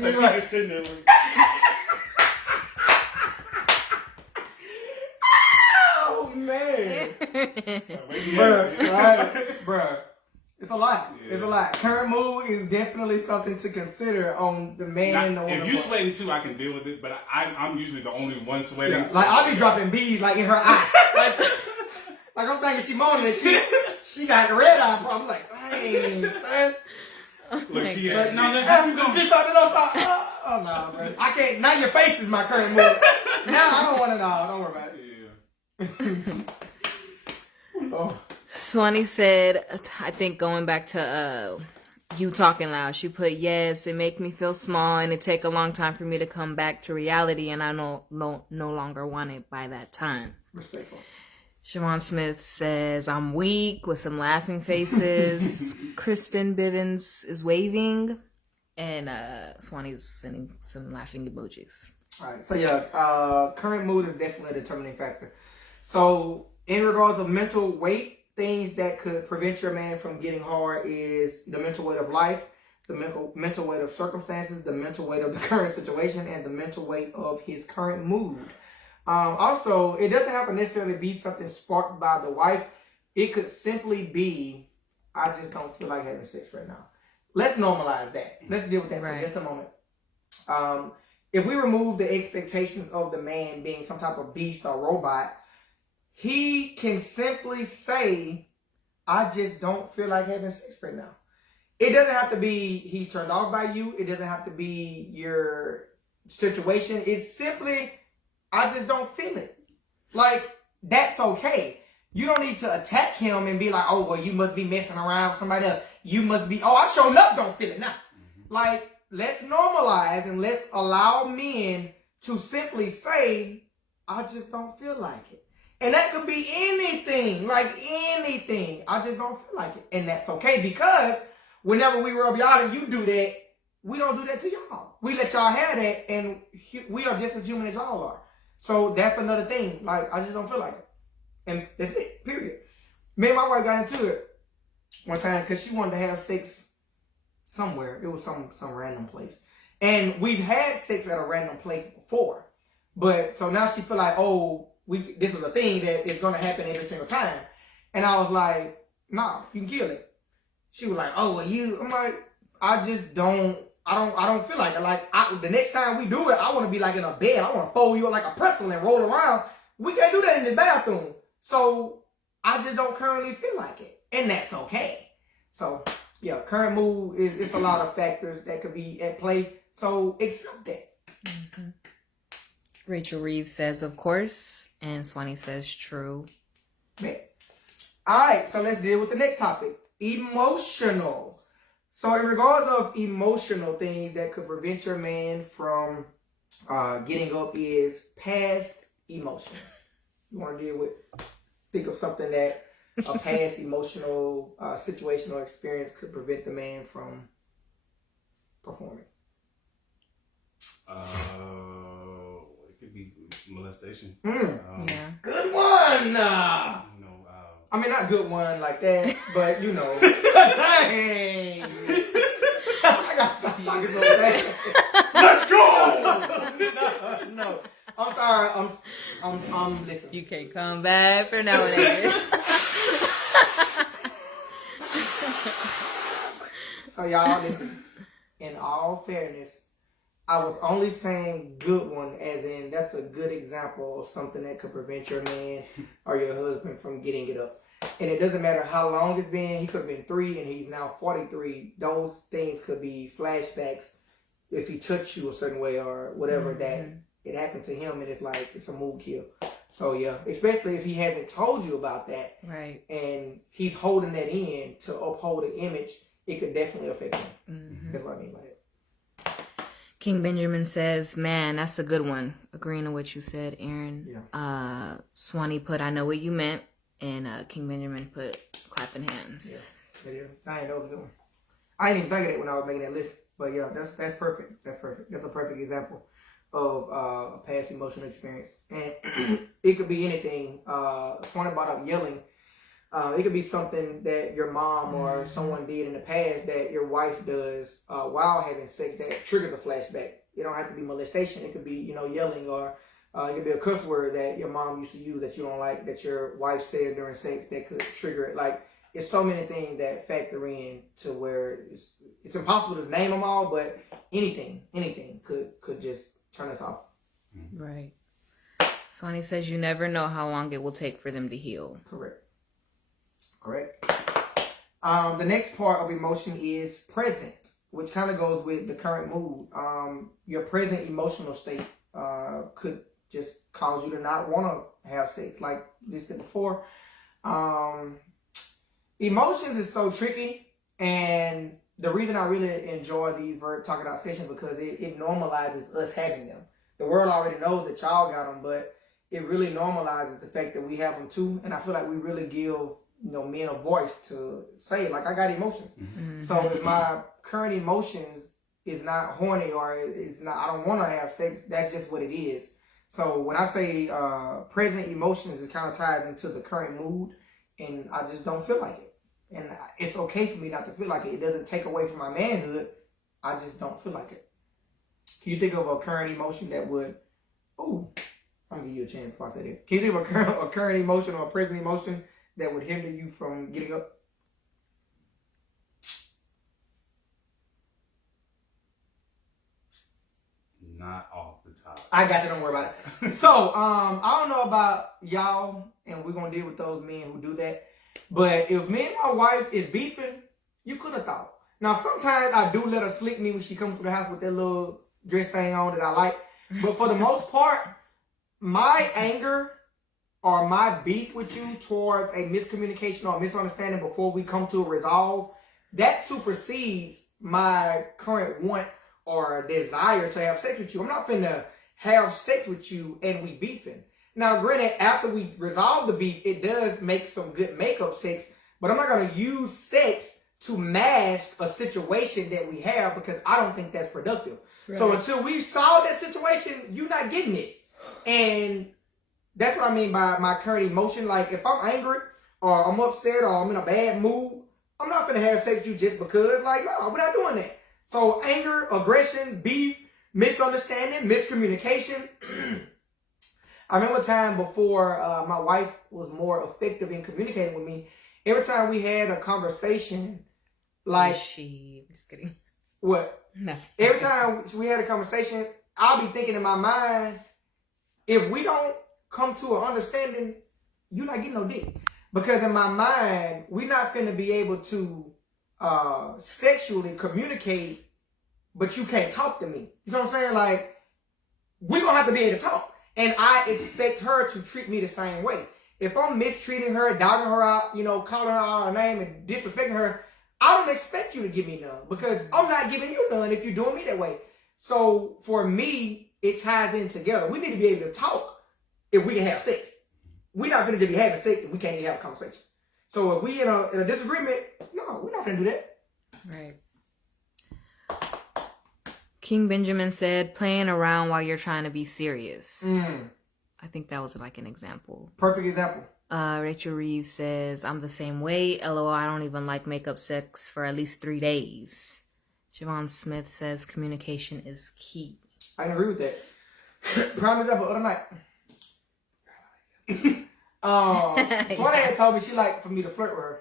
Like she's just sitting there like... Oh, man. Bruh. It's a lot. Yeah. It's a lot. Current mood is definitely something to consider on the man. Now, if you sweating too, I can deal with it. But I'm usually the only one sweating. Yeah. Like I'll be dropping beads like in her eye. Like I'm thinking she moaning and she got the red eye problem. I'm like, dang, son. Look, she But no, oh no, bro. I can't. Now your face is my current mood. Now I don't want it all. Don't worry about it. Yeah. Oh. Swanee said, I think going back to you talking loud, she put, yes, it make me feel small and it take a long time for me to come back to reality, and I no longer want it by that time. Respectful. Siobhan Smith says, I'm weak, with some laughing faces. Kristen Bivens is waving, and Swanee's sending some laughing emojis. All right. So yeah, current mood is definitely a determining factor. So in regards of mental weight, things that could prevent your man from getting hard is the mental weight of life, the mental weight of circumstances, the mental weight of the current situation, and the mental weight of his current mood. Also, it doesn't have to necessarily be something sparked by the wife. It could simply be, I just don't feel like having sex right now. Let's normalize that. Let's deal with that for just a moment. If we remove the expectations of the man being some type of beast or robot, he can simply say, I just don't feel like having sex right now. It doesn't have to be he's turned off by you. It doesn't have to be your situation. It's simply, I just don't feel it. Like, that's okay. You don't need to attack him and be like, oh, well, you must be messing around with somebody else. You must be, oh, I showed up, don't feel it now. Like, let's normalize and let's allow men to simply say, I just don't feel like it. And that could be anything, like anything. I just don't feel like it. And that's okay, because whenever we rub y'all and you do that, we don't do that to y'all. We let y'all have that, and we are just as human as y'all are. So that's another thing. Like, I just don't feel like it. And that's it, period. Me and my wife got into it one time because she wanted to have sex somewhere. It was some random place. And we've had sex at a random place before. But so now she feel like, oh, this is a thing that is going to happen every single time. And I was like, nah, you can kill it. She was like, oh, well, I'm like, I just don't feel like it. Like, the next time we do it, I want to be like in a bed. I want to fold you up like a pretzel and roll around. We can't do that in the bathroom. So I just don't currently feel like it. And that's okay. So, yeah, current mood, it's a lot of factors that could be at play. So accept that. Mm-hmm. Rachel Reeves says, of course. And Swanee says, true. Yeah. All right, so let's deal with the next topic. Emotional. So in regards of emotional things that could prevent your man from getting up is past emotions. You want to deal with, think of something that a past emotional situation or experience could prevent the man from performing. It could be molestation. Yeah. Good one. I mean, not good one like that, but you know. Dang. I got to stop talking so bad. Let's go. No. I'm sorry. I'm listening. You can't come back for now and again. So y'all listen. In all fairness, I was only saying good one as in that's a good example of something that could prevent your man or your husband from getting it up. And it doesn't matter how long it's been. He could have been 3 and he's now 43. Those things could be flashbacks if he touched you a certain way or whatever that it happened to him, and it's like it's a mood kill. So yeah, especially if he hasn't told you about that. Right. And he's holding that in to uphold an image, it could definitely affect him. Mm-hmm. That's what I mean by that. King Benjamin says, man, that's a good one. Agreeing to what you said, Aaron. Yeah. Swanee put, I know what you meant. And King Benjamin put clapping hands. Yeah, that is. I ain't know the one. I didn't even think of that when I was making that list. But yeah, that's perfect. That's perfect. That's a perfect example of a past emotional experience. And it could be anything. Swanee brought up yelling. It could be something that your mom or someone did in the past that your wife does while having sex that triggers a flashback. It don't have to be molestation. It could be, yelling, or it could be a cuss word that your mom used to use that you don't like, that your wife said during sex that could trigger it. Like, it's so many things that factor in to where it's impossible to name them all, but anything could just turn us off. Right. Swanee says you never know how long it will take for them to heal. Correct. The next part of emotion is present, which kind of goes with the current mood. Your present emotional state could just cause you to not want to have sex, like listed before. Emotions is so tricky, and the reason I really enjoy these VERB Talk It Out sessions because it normalizes us having them. The world already knows that y'all got them, but it really normalizes the fact that we have them too. And I feel like we really give men a voice to say, like, I got emotions. Mm-hmm. So if my current emotions is not horny or it's not, I don't want to have sex, that's just what it is. So when I say present emotions, it kind of ties into the current mood, and I just don't feel like it. And it's okay for me not to feel like it. It doesn't take away from my manhood. I just don't feel like it. Can you think of a current emotion that would, I'm going to give you a chance before I say this. Can you think of a current emotion or a present emotion that would hinder you from getting up? Not off the top. I got you, don't worry about it. So, I don't know about y'all, and we're going to deal with those men who do that. But if me and my wife is beefing, you could have thought. Now, sometimes I do let her slick me when she comes to the house with that little dress thing on that I like. But for the most part, my anger or my beef with you towards a miscommunication or misunderstanding before we come to a resolve, that supersedes my current want or desire to have sex with you. I'm not finna have sex with you and we beefing. Now, granted, after we resolve the beef, it does make some good makeup sex, but I'm not going to use sex to mask a situation that we have because I don't think that's productive. Right. So until we solve that situation, you're not getting this. And that's what I mean by my current emotion. Like, if I'm angry or I'm upset or I'm in a bad mood, I'm not going to have sex with you just because. Like, no, we're not doing that. So anger, aggression, beef, misunderstanding, miscommunication. I remember a time before my wife was more effective in communicating with me. Every time we had a conversation, like... I'm just kidding. What? Nothing. Every time we had a conversation, I'll be thinking in my mind, if we don't come to an understanding, you're not getting no dick. Because in my mind, we're not finna be able to sexually communicate, but you can't talk to me. You know what I'm saying? Like, we're gonna have to be able to talk. And I expect her to treat me the same way. If I'm mistreating her, dogging her out, calling her out her name and disrespecting her, I don't expect you to give me none because I'm not giving you none if you're doing me that way. So for me, it ties in together. We need to be able to talk if we can have sex. We're not going to just be having sex if we can't even have a conversation. So if we in a disagreement, no, we're not going to do that. Right. King Benjamin said, playing around while you're trying to be serious. I think that was like an example. Perfect example. Rachel Reeves says, I'm the same way. LOL, I don't even like makeup sex for at least 3 days. Siobhan Smith says, communication is key. I can agree with that. Prime example, other night. Swanee had told me she liked for me to flirt with her.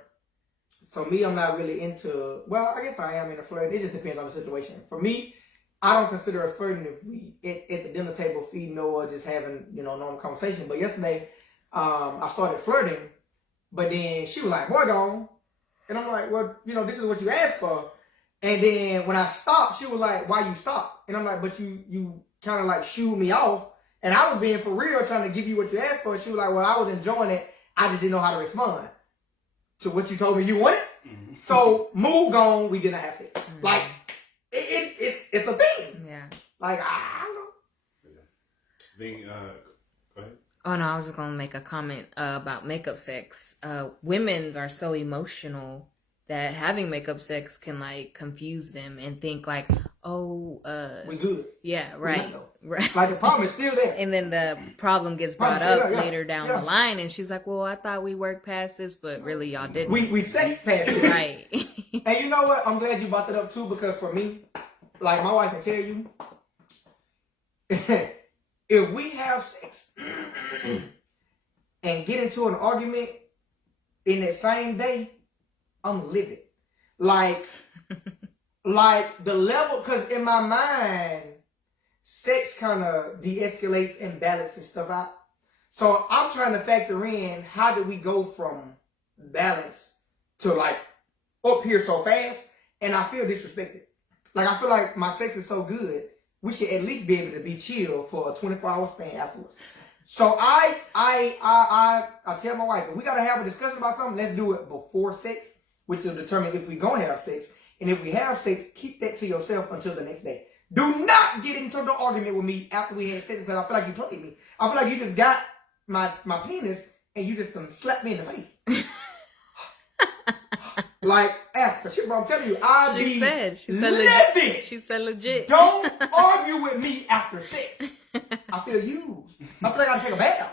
So me, I'm not really into, well, I guess I am into flirting. It just depends on the situation. For me, I don't consider us flirting if we at the dinner table feeding or just having, normal conversation. But yesterday, I started flirting, but then she was like, boy, gone. And I'm like, well, this is what you asked for. And then when I stopped, she was like, why you stop? And I'm like, but you kind of like shooed me off. And I was being for real trying to give you what you asked for. She was like, well, I was enjoying it. I just didn't know how to respond to what you told me you wanted. Mm-hmm. So move on. We did not have sex. Mm-hmm. Like, it's a thing. Yeah. Like, I don't know. Go ahead. Oh, no, I was just going to make a comment about makeup sex. Women are so emotional that having makeup sex can, like, confuse them and think, like, we good. Yeah, right. Right. Like, the problem is still there. And then the problem gets brought up later down the line, and she's like, well, I thought we worked past this, but really y'all didn't. We sex past it. Right. And you know what? I'm glad you brought that up, too, because for me, like my wife can tell you, if we have sex and get into an argument in that same day, I'm livid. Like the level, because in my mind, sex kind of de-escalates and balances stuff out. So I'm trying to factor in, how do we go from balance to like up here so fast? And I feel disrespected. Like, I feel like my sex is so good, we should at least be able to be chill for a 24-hour span afterwards. So I tell my wife, if we gotta have a discussion about something, let's do it before sex, which will determine if we're gonna have sex. And if we have sex, keep that to yourself until the next day. Do not get into the argument with me after we had sex, because I feel like you played me. I feel like you just got my penis and you just slapped me in the face. Like, ask her. But I'm telling you, She said livid. She said legit. Don't argue with me after sex. I feel used. I feel like I gotta take a bath.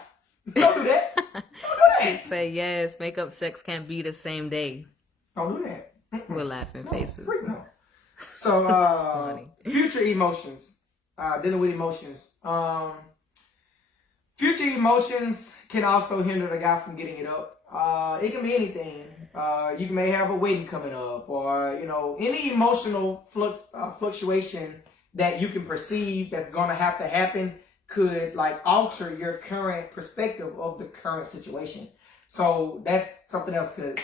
Don't do that. Don't do that. She said yes. Makeup sex can't be the same day. Don't do that. We're laughing faces. Freak no. So, future emotions. Dealing with emotions. Future emotions can also hinder the guy from getting it up. It can be anything. You may have a wedding coming up, or any emotional fluctuation that you can perceive that's gonna have to happen could like alter your current perspective of the current situation. So that's something else. Could,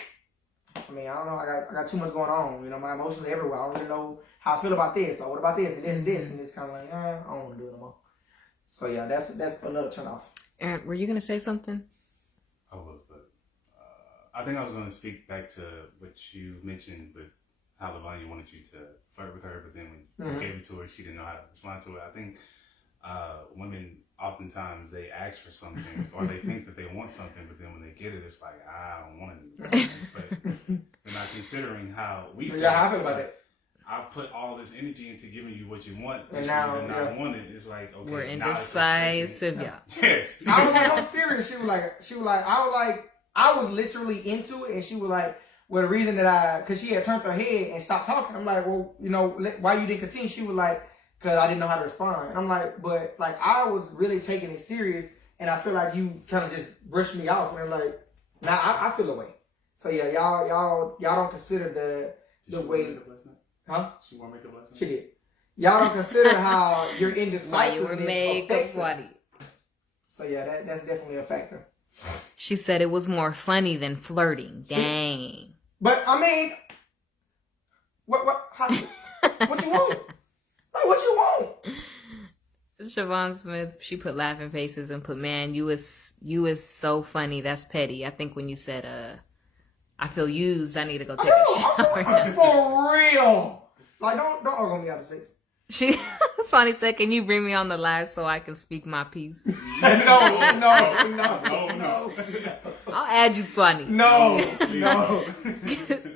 I mean, I don't know. I got too much going on. My emotions are everywhere. I don't really know how I feel about this, or what about this and this and this, and it's kind of like, I don't want to do it no more. So yeah, that's another turn off. Aaron, were you gonna say something? I was, but I think I was going to speak back to what you mentioned with how Lavanya wanted you to flirt with her, but then when you gave it to her, she didn't know how to respond to it. I think women oftentimes they ask for something or they think that they want something, but then when they get it, it's like, I don't want it. But they're not considering how we feel. Yeah, how I feel about it. I put all this energy into giving you what you want, and now you not want it. It's like, okay, we're indecisive. Yeah. Yes. I was like, I'm serious. She was like, I was literally into it, and she was like, well, the reason that because she had turned her head and stopped talking. I'm like, well, why you didn't continue? She was like, because I didn't know how to respond. And I'm like, but like, I was really taking it serious, and I feel like you kind of just brushed me off. And like, now I feel away. So yeah, y'all don't consider the way. Huh? She wore makeup last night? She did. Y'all don't consider how your indecisiveness Why you were makeup affects us. sweaty. So yeah, that's definitely a factor. She said it was more funny than flirting. Dang. But I mean, what you want? Like, what you want? Siobhan Smith, she put laughing faces and put, man, you is so funny. That's petty. I think when you said, I feel used, I need to go take a shower. For real. Like, don't argue me out of sex. Sonny said, can you bring me on the live so I can speak my piece? No. I'll add you, Sonny. No.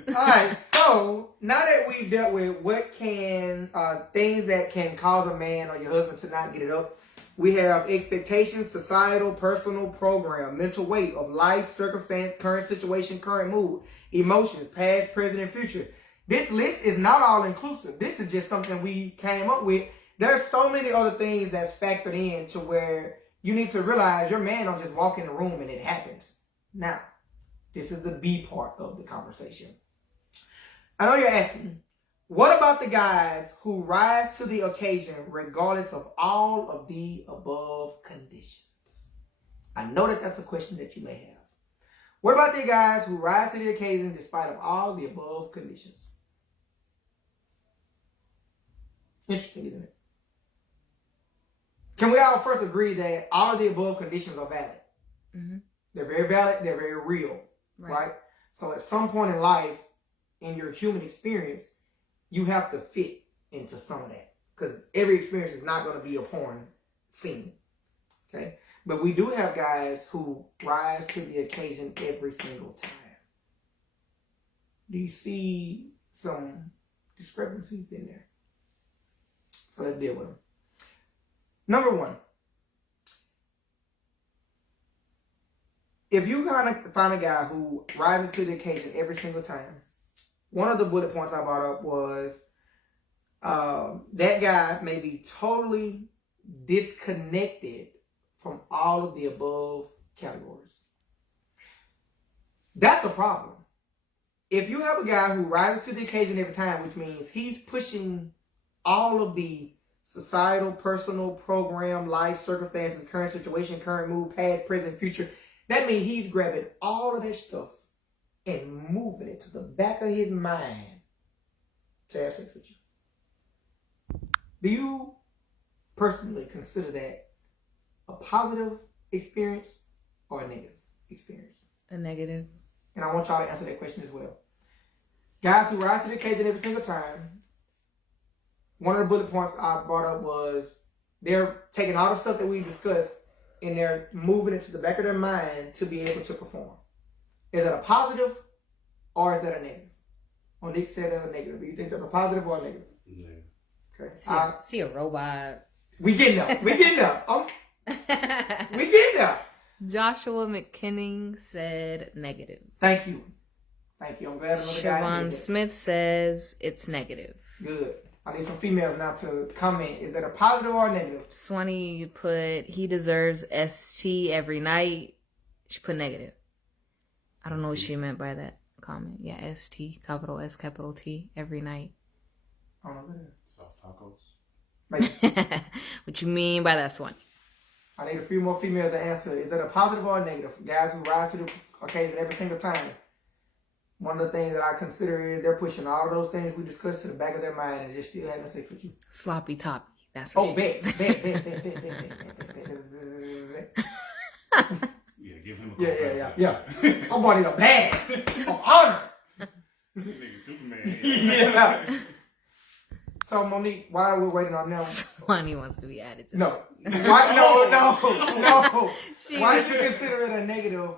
Alright, so now that we've dealt with what can things that can cause a man or your husband to not get it up, we have expectations, societal, personal, program, mental weight of life, circumstance, current situation, current mood, emotions, past, present, and future. This list is not all inclusive. This is just something we came up with. There's so many other things that's factored in to where you need to realize your man don't just walk in the room and it happens. Now, this is the B part of the conversation. I know you're asking, what about the guys who rise to the occasion regardless of all of the above conditions? I know that that's a question that you may have. What about the guys who rise to the occasion despite of all the above conditions? Interesting, isn't it? Can we all first agree that all of the above conditions are valid? Mm-hmm. They're very valid. They're very real, right? So at some point in life, in your human experience, you have to fit into some of that, because every experience is not going to be a porn scene, okay? But we do have guys who rise to the occasion every single time. Do you see some discrepancies in there? So let's deal with them. Number one, if you kind of find a guy who rises to the occasion every single time, one of the bullet points I brought up was that guy may be totally disconnected from all of the above categories. That's a problem. if you have a guy who rises to the occasion every time, which means he's pushing all of the societal, personal, program, life, circumstances, current situation, current mood, past, present, future, that means he's grabbing all of that stuff and moving it to the back of his mind to have sex with you. Do you personally consider that a positive experience or a negative experience? A negative. And I want y'all to answer that question as well. Guys who rise to the occasion every single time, one of the bullet points I brought up was they're taking all the stuff that we discussed and they're moving it to the back of their mind to be able to perform. Is that a positive or is that a negative? Monique said that's a negative. Do you think that's a positive or a negative? Negative. Okay. See a robot. We getting there. We getting there. We getting there. Joshua McKinning said negative. Thank you. Thank you. I'm glad another guy Siobhan did that. Smith says it's negative. Good. I need some females now to comment. Is that a positive or a negative? Swanee put he deserves ST every night. She put negative. I don't know what she meant by that comment. Yeah, ST, capital S, capital T, every night. I don't know what it is. Soft tacos. Like, What you mean by that, Swanee? I need a few more females to answer. Is that a positive or a negative? Guys who rise to the occasion every single time. One of the things that I consider is they're pushing all of those things we discussed to the back of their mind and just still having sex with you. Sloppy toppy. That's what Oh, bet. Yeah, give him a call. Yeah. I'm wanting a badge of honor. Nigga, Superman. Yeah. So, Monique, while we're waiting on them. Swanee wants to be added to No. Why? No. She- Why did you consider it a negative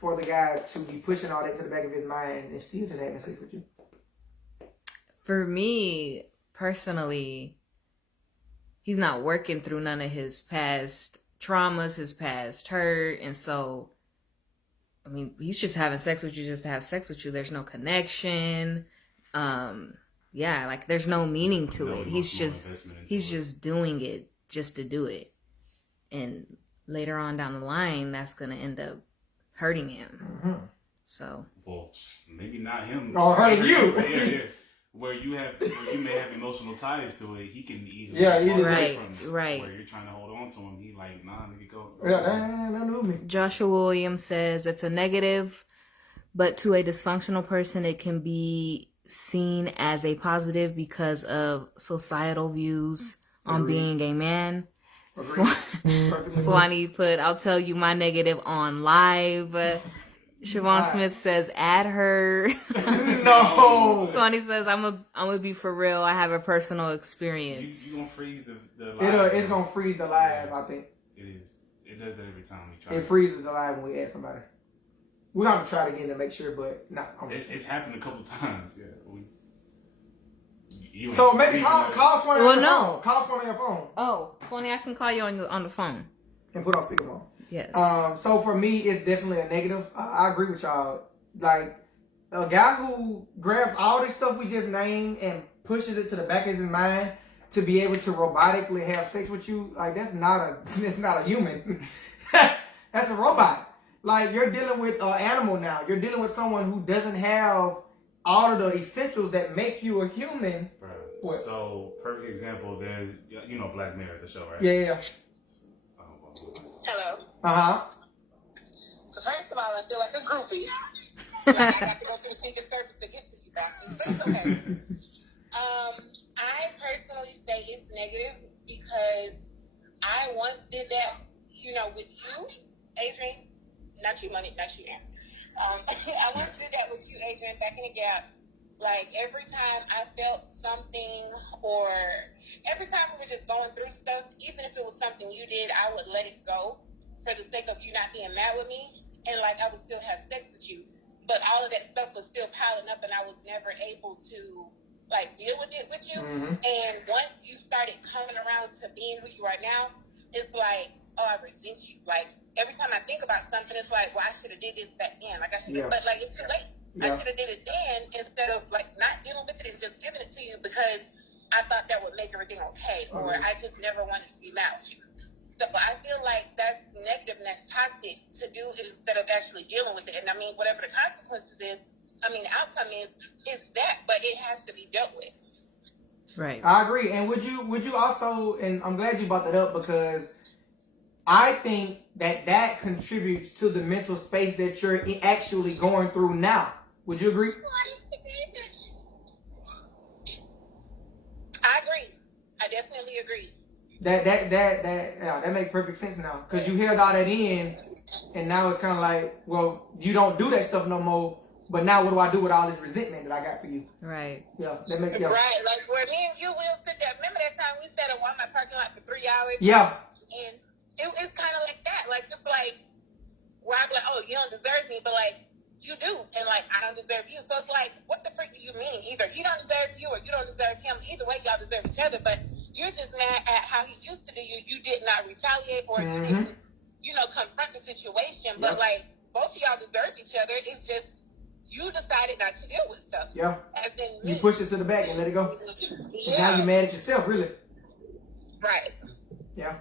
for the guy to be pushing all that to the back of his mind and still just having sex with you? For me, personally, he's not working through none of his past traumas, his past hurt, and so, I mean, he's just having sex with you just to have sex with you. There's no connection. Yeah, like there's no meaning to it. He's just doing it just to do it. And later on down the line, that's going to end up hurting him. Mm-hmm. So. Well, maybe not him. Or hurting you. Yeah. Where you may have emotional ties to it, he can easily Right. Where you're trying to hold on to him, he like, nah, nigga, go. Yeah, that knew me. Joshua Williams says it's a negative, but to a dysfunctional person, it can be seen as a positive because of societal views on being a man. Swanee put, I'll tell you my negative on live. Siobhan Smith says, add her. No. Swanee says, I'm gonna be for real. I have a personal experience. You gonna freeze the live. It's gonna freeze the live, I think. It is. It does that every time we try. It freezes the live when we add somebody. We're gonna try it again to make sure, but not. It's happened a couple times. Yeah. So maybe call Swanee on your phone. Call Swanee on your phone. Oh, Swanee, I can call you on the phone. And put on speakerphone. Yes. So for me, it's definitely a negative. I agree with y'all. Like a guy who grabs all this stuff we just named and pushes it to the back of his mind to be able to robotically have sex with you, like that's not a human. That's a robot. Like you're dealing with an animal now. You're dealing with someone who doesn't have all of the essentials that make you a human. Bro, so perfect example. There's Black Mirror, the show, right? Yeah. Hello. So first of all, I feel like a groupie. Like I got to go through the Secret Service to get to you, bastards. But it's okay. I personally say it's negative because I once did that, with you, Adrian. Not you, Monique, not you, Aaron. I once did that with you, Adrian, back in the Gap. Like, every time I felt something or every time we were just going through stuff, even if it was something you did, I would let it go for the sake of you not being mad with me. And, like, I would still have sex with you. But all of that stuff was still piling up, and I was never able to, like, deal with it with you. Mm-hmm. And once you started coming around to being who you are now, it's like, oh, I resent you. Like, every time I think about something, it's like, well, I should have did this back then. Like, I should have, but, like, it's too late. Yeah. I should have did it then instead of, like, not dealing with it and just giving it to you because I thought that would make everything okay. Mm-hmm. Or I just never wanted to be mad with you. So I feel like that's negative and that's toxic to do instead of actually dealing with it. And, I mean, whatever the consequences is, outcome is that, but it has to be dealt with. Right. I agree. And would you also, and I'm glad you brought that up, because I think that contributes to the mental space that you're actually going through now. Would you agree? I agree. I definitely agree. That makes perfect sense now, because you held all that in, and now it's kind of like, well, you don't do that stuff no more. But now, what do I do with all this resentment that I got for you? Right. Yeah, Right, like where me and you will sit there. Remember that time we sat at Walmart parking lot for 3 hours? Yeah. And it's kind of like that. Like, it's like, where I'm like, oh, you don't deserve me, but like, you do. And like, I don't deserve you. So it's like, what the freak do you mean? Either he don't deserve you or you don't deserve him. Either way, y'all deserve each other. But you're just mad at how he used to do you. You did not retaliate, or you didn't, confront the situation. But like, both of y'all deserve each other. It's just, you decided not to deal with stuff. Yeah. As in you push it to the back and let it go. Yeah. Now you're mad at yourself, really. Right. Yeah.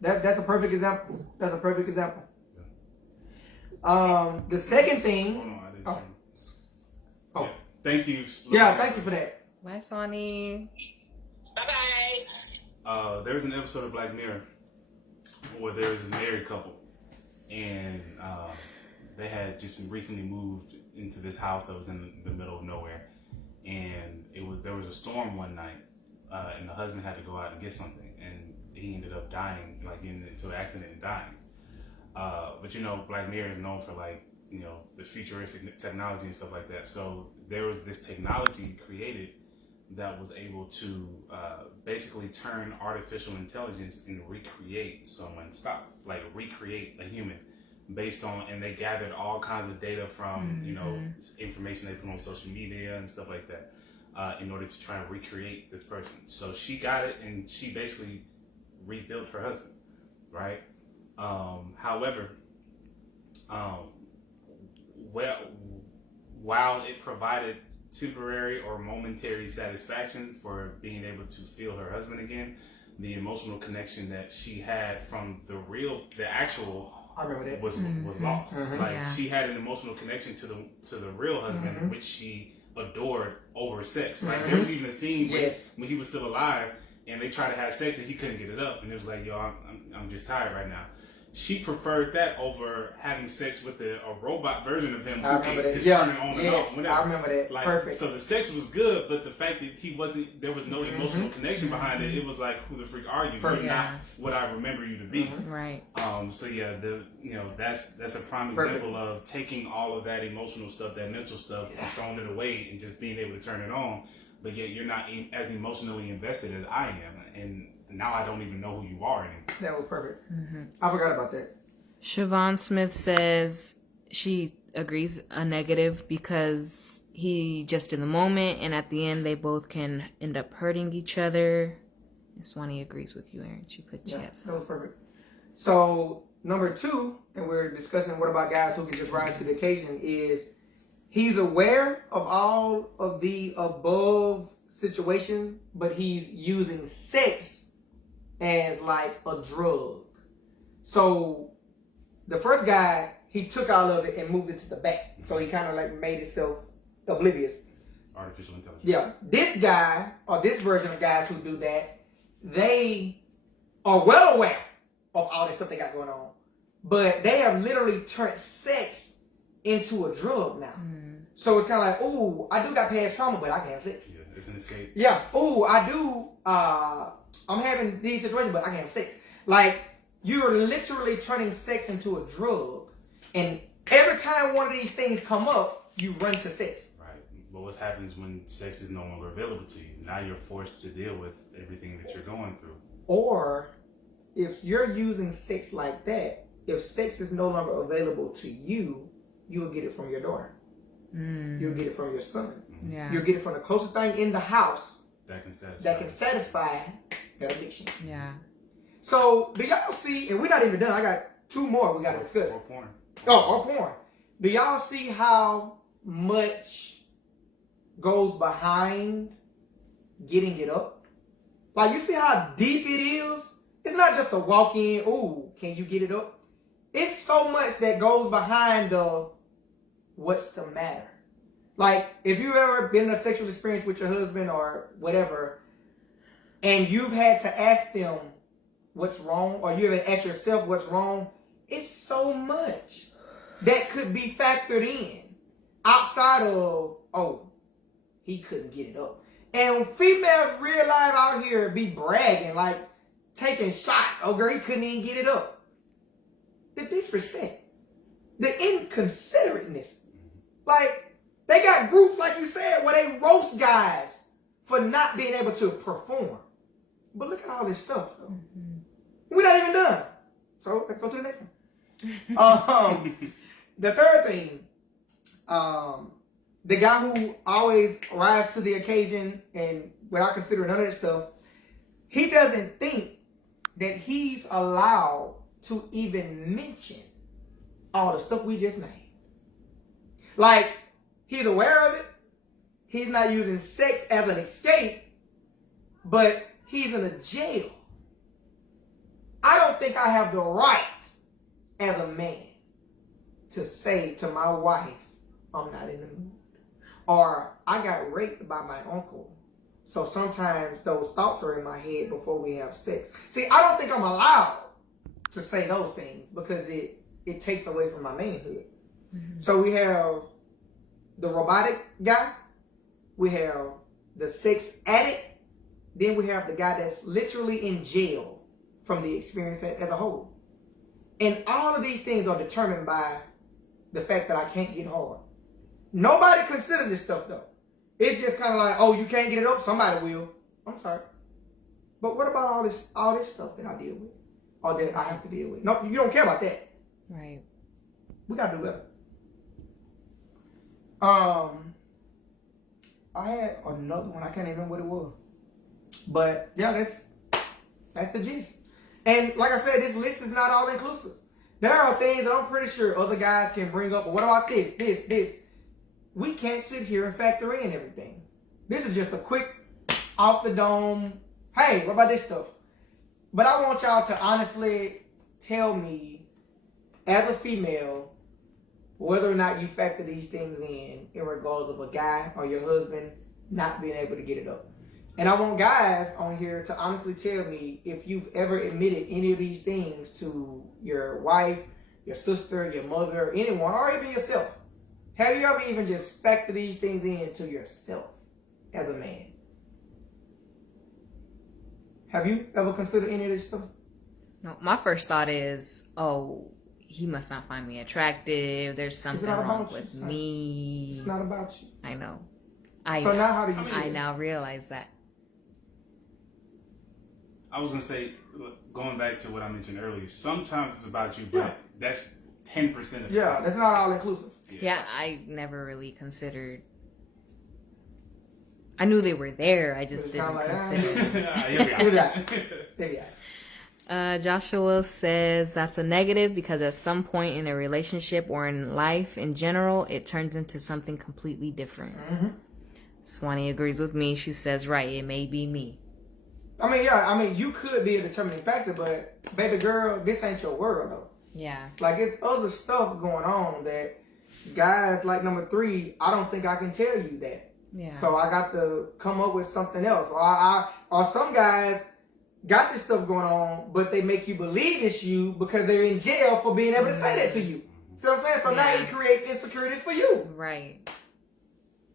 That's a perfect example. That's a perfect example. The second thing. Yeah. Thank you. Yeah, thank you for that. Bye, Sonny. Bye-bye. There was an episode of Black Mirror where there was this married couple, and they had just recently moved into this house that was in the middle of nowhere, and there was a storm one night, and the husband had to go out and get something, and he ended up dying, like getting into an accident and dying. But Black Mirror is known for the futuristic technology and stuff like that. So there was this technology created that was able to basically turn artificial intelligence and recreate someone's spouse, like recreate a human. Based on, and they gathered all kinds of data from, information they put on social media and stuff like that, in order to try and recreate this person. So she got it, and she basically rebuilt her husband, right? However, while it provided temporary or momentary satisfaction for being able to feel her husband again, the emotional connection that she had from the actual I remember that. was lost. She had an emotional connection to the real husband, which she adored over sex. Like there was even a scene when he was still alive, and they tried to have sex and he couldn't get it up, and it was like, yo, I'm just tired right now. She preferred that over having sex with a robot version of him who could just turn it on and off whenever. I remember that. Perfect. So the sex was good, but the fact that there was no emotional connection behind it, it was like, who the freak are you? You're not what I remember you to be. Right. So yeah, that's a prime example of taking all of that emotional stuff, that mental stuff, and throwing it away and just being able to turn it on. But yet you're not as emotionally invested as I am, and now I don't even know who you are anymore. That was perfect. I forgot about that. Siobhan Smith says she agrees a negative because he just in the moment, and at the end they both can end up hurting each other. And Swanee agrees with you, Aaron. She put yes. That was perfect. So number 2, and we're discussing what about guys who can just rise to the occasion, is he's aware of all of the above situation, but he's using sex as like a drug. So the first guy, he took all of it and moved it to the back. So he kind of like made himself oblivious. Artificial intelligence. Yeah. This guy, or this version of guys who do that, they are well aware of all this stuff they got going on. But they have literally turned sex into a drug now. So it's kind of like, ooh, I do got past trauma, but I can have sex. Yeah, it's an escape. Yeah. Ooh, I do. I'm having these situations, but I can have sex. Like, you're literally turning sex into a drug. And every time one of these things come up, you run to sex. Right. But what happens when sex is no longer available to you? Now you're forced to deal with everything that you're going through. Or, if you're using sex like that, if sex is no longer available to you, you will get it from your daughter. You'll get it from your son. Yeah. You'll get it from the closest thing in the house that can satisfy that addiction. Yeah. So, do y'all see, and we're not even done, I got 2 more we got to discuss. Or porn. Or porn. Do y'all see how much goes behind getting it up? Like, you see how deep it is? It's not just a walk in, ooh, can you get it up? It's so much that goes behind the what's the matter? Like, if you've ever been in a sexual experience with your husband or whatever, and you've had to ask them what's wrong, or you haven't asked yourself what's wrong, it's so much that could be factored in outside of, oh, he couldn't get it up. And females real life out here be bragging, like taking shots. Oh, girl, he couldn't even get it up. The disrespect, the inconsiderateness. Like, they got groups, like you said, where they roast guys for not being able to perform. But look at all this stuff, though. We're not even done. So let's go to the next one. The third thing, the guy who always rises to the occasion and without considering none of this stuff, he doesn't think that he's allowed to even mention all the stuff we just named. Like, he's aware of it. He's not using sex as an escape, but he's in a jail. I don't think I have the right as a man to say to my wife, I'm not in the mood. Or I got raped by my uncle. So sometimes those thoughts are in my head before we have sex. See, I don't think I'm allowed to say those things because it takes away from my manhood. So we have the robotic guy. We have the sex addict. Then we have the guy that's literally in jail from the experience as a whole. And all of these things are determined by the fact that I can't get hard. Nobody considers this stuff, though. It's just kind of like, oh, you can't get it up, somebody will. I'm sorry. But what about all this stuff that I deal with? Or that I have to deal with? No, you don't care about that. Right. We got to do better. I had another one. I can't even remember what it was. But, yeah, that's the gist. And like I said, this list is not all inclusive. There are things that I'm pretty sure other guys can bring up. But what about this? We can't sit here and factor in everything. This is just a quick, off the dome, hey, what about this stuff? But I want y'all to honestly tell me, as a female, whether or not you factor these things in regards of a guy or your husband not being able to get it up. And I want guys on here to honestly tell me if you've ever admitted any of these things to your wife, your sister, your mother, anyone, or even yourself. Have you ever even just factored these things into yourself as a man? Have you ever considered any of this stuff? No, my first thought is, oh, he must not find me attractive. There's something wrong with me. It's not about you. I know. Now how do you feel? I now realize that. I was going to say, going back to what I mentioned earlier, sometimes it's about you, but that's 10% of it. Yeah, that's not all inclusive. Yeah, I never really considered. I knew they were there. I just didn't consider. Joshua says that's a negative because at some point in a relationship or in life in general, it turns into something completely different. Swanee agrees with me. She says, right, it may be me. I mean, you could be a determining factor, but baby girl, this ain't your world, though. Yeah. Like, it's other stuff going on that guys like number 3, I don't think I can tell you that. Yeah. So I got to come up with something else. Or some guys got this stuff going on, but they make you believe it's you because they're in jail for being able to say that to you. See what I'm saying? So now it creates insecurities for you. Right.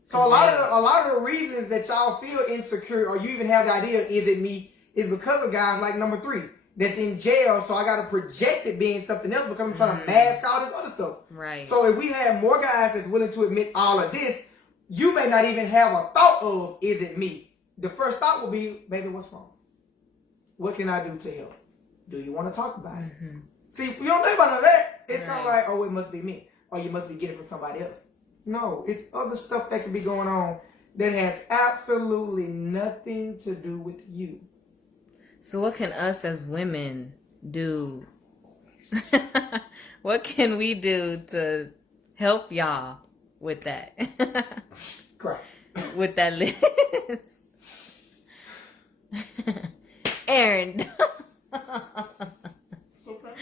So a lot of the reasons that y'all feel insecure or you even have the idea, is it me, is because of guys like number 3 that's in jail. So I got to project it being something else because I'm trying to mask all this other stuff. Right. So if we have more guys that's willing to admit all of this, you may not even have a thought of, is it me? The first thought will be, baby, what's wrong? What can I do to help? Do you want to talk about it? See, you don't think about none of that. It's kind of like, oh, it must be me. Or you must be getting it from somebody else. No, it's other stuff that can be going on that has absolutely nothing to do with you. So what can us as women do? What can we do to help y'all with that? Correct. With that list. Aaron. So proud.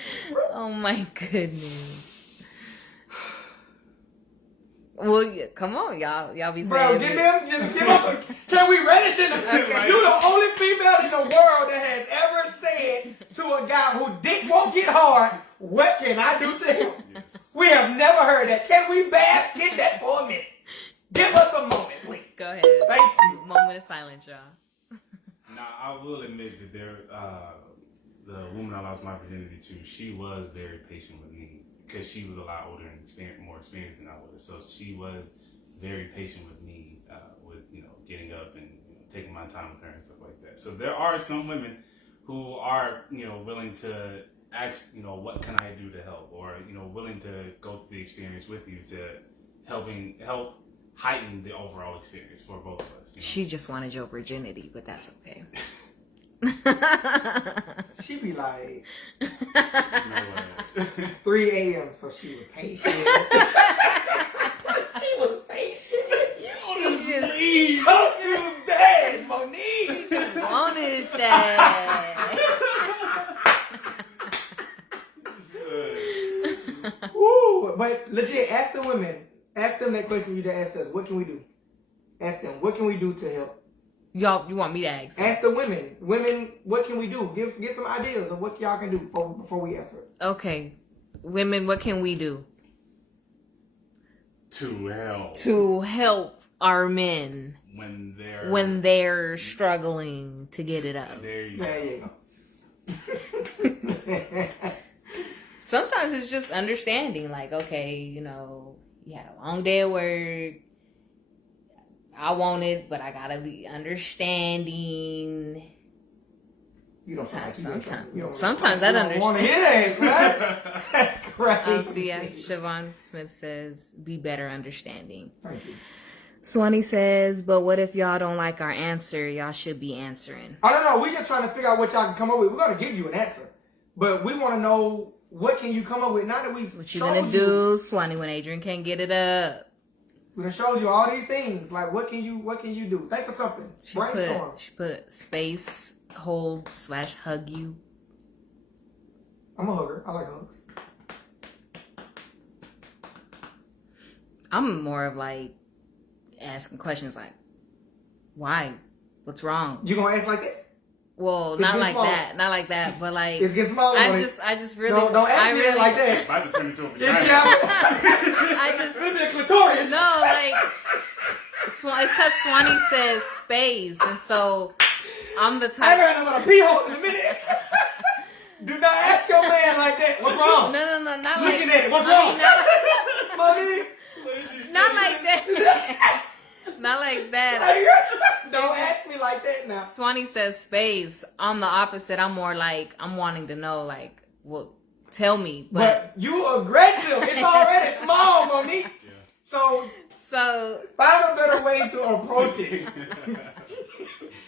Oh my goodness. Well, yeah, come on, y'all be saying. Bro, give us. Can we register? Okay. You the only female in the world that has ever said to a guy who dick won't get hard, what can I do to him? Yes. We have never heard that. Can we bask in that for a minute? Give us a moment, please. Go ahead. Thank you. Moment of silence, y'all. Now, I will admit that the woman I lost my virginity to, she was very patient with me because she was a lot older and more experienced than I was. So she was very patient with me with getting up and taking my time with her and stuff like that. So there are some women who are willing to ask what can I do to help, or willing to go through the experience with you to help heighten the overall experience for both of us. She just wanted your virginity, but that's okay. She be like No, 3 a.m. so she was patient. She was patient. She Come to bed, Monique. just wanted that. Woo! But legit, ask the women. Ask them that question you just asked us. What can we do? Ask them. What can we do to help? Y'all, you want me to ask? Ask the women. Women, what can we do? Get some ideas of what y'all can do before we answer it. Okay, women, what can we do to help our men when they're struggling to get it up? there you go. There you go. Sometimes it's just understanding, like, okay, you had a long day at work. I want it, but I gotta be understanding. You don't sound like Sometimes I don't want to understand. hear that, right? That's crazy. Yeah, Siobhan Smith says, be better understanding. Thank you. Swanee says, but what if y'all don't like our answer? Y'all should be answering. I don't know. We're just trying to figure out what y'all can come up with. We're going to give you an answer. But we want to know, what can you come up with? Now that we've What you gonna do, Swanee, when Adrian can't get it up? We done showed you all these things. Like, what can you do? Think of something. Brainstorm. She put space, hold, / hug you. I'm a hugger. I like hugs. I'm more of like asking questions like, why? What's wrong? You gonna ask like that? Well, It's not getting like smaller. that. Not like that, but like It's getting smaller. I just really don't ask me that like that. About to turn into a Yeah. vagina. I just It'll be a clitoris. no, like it's because Swanee says space, and so I'm the I type. ain't gonna pee hole in a minute. Do not ask your man like that. What's wrong? No, not Looking like at it. What's I wrong? mean, Mommy. not like that. Not like that. Don't ask me like that now. Swanee says space. I'm the opposite. I'm more like, I'm wanting to know, like, well, tell me. But you aggressive. It's already small, Monique. Yeah. So find a better way to approach it.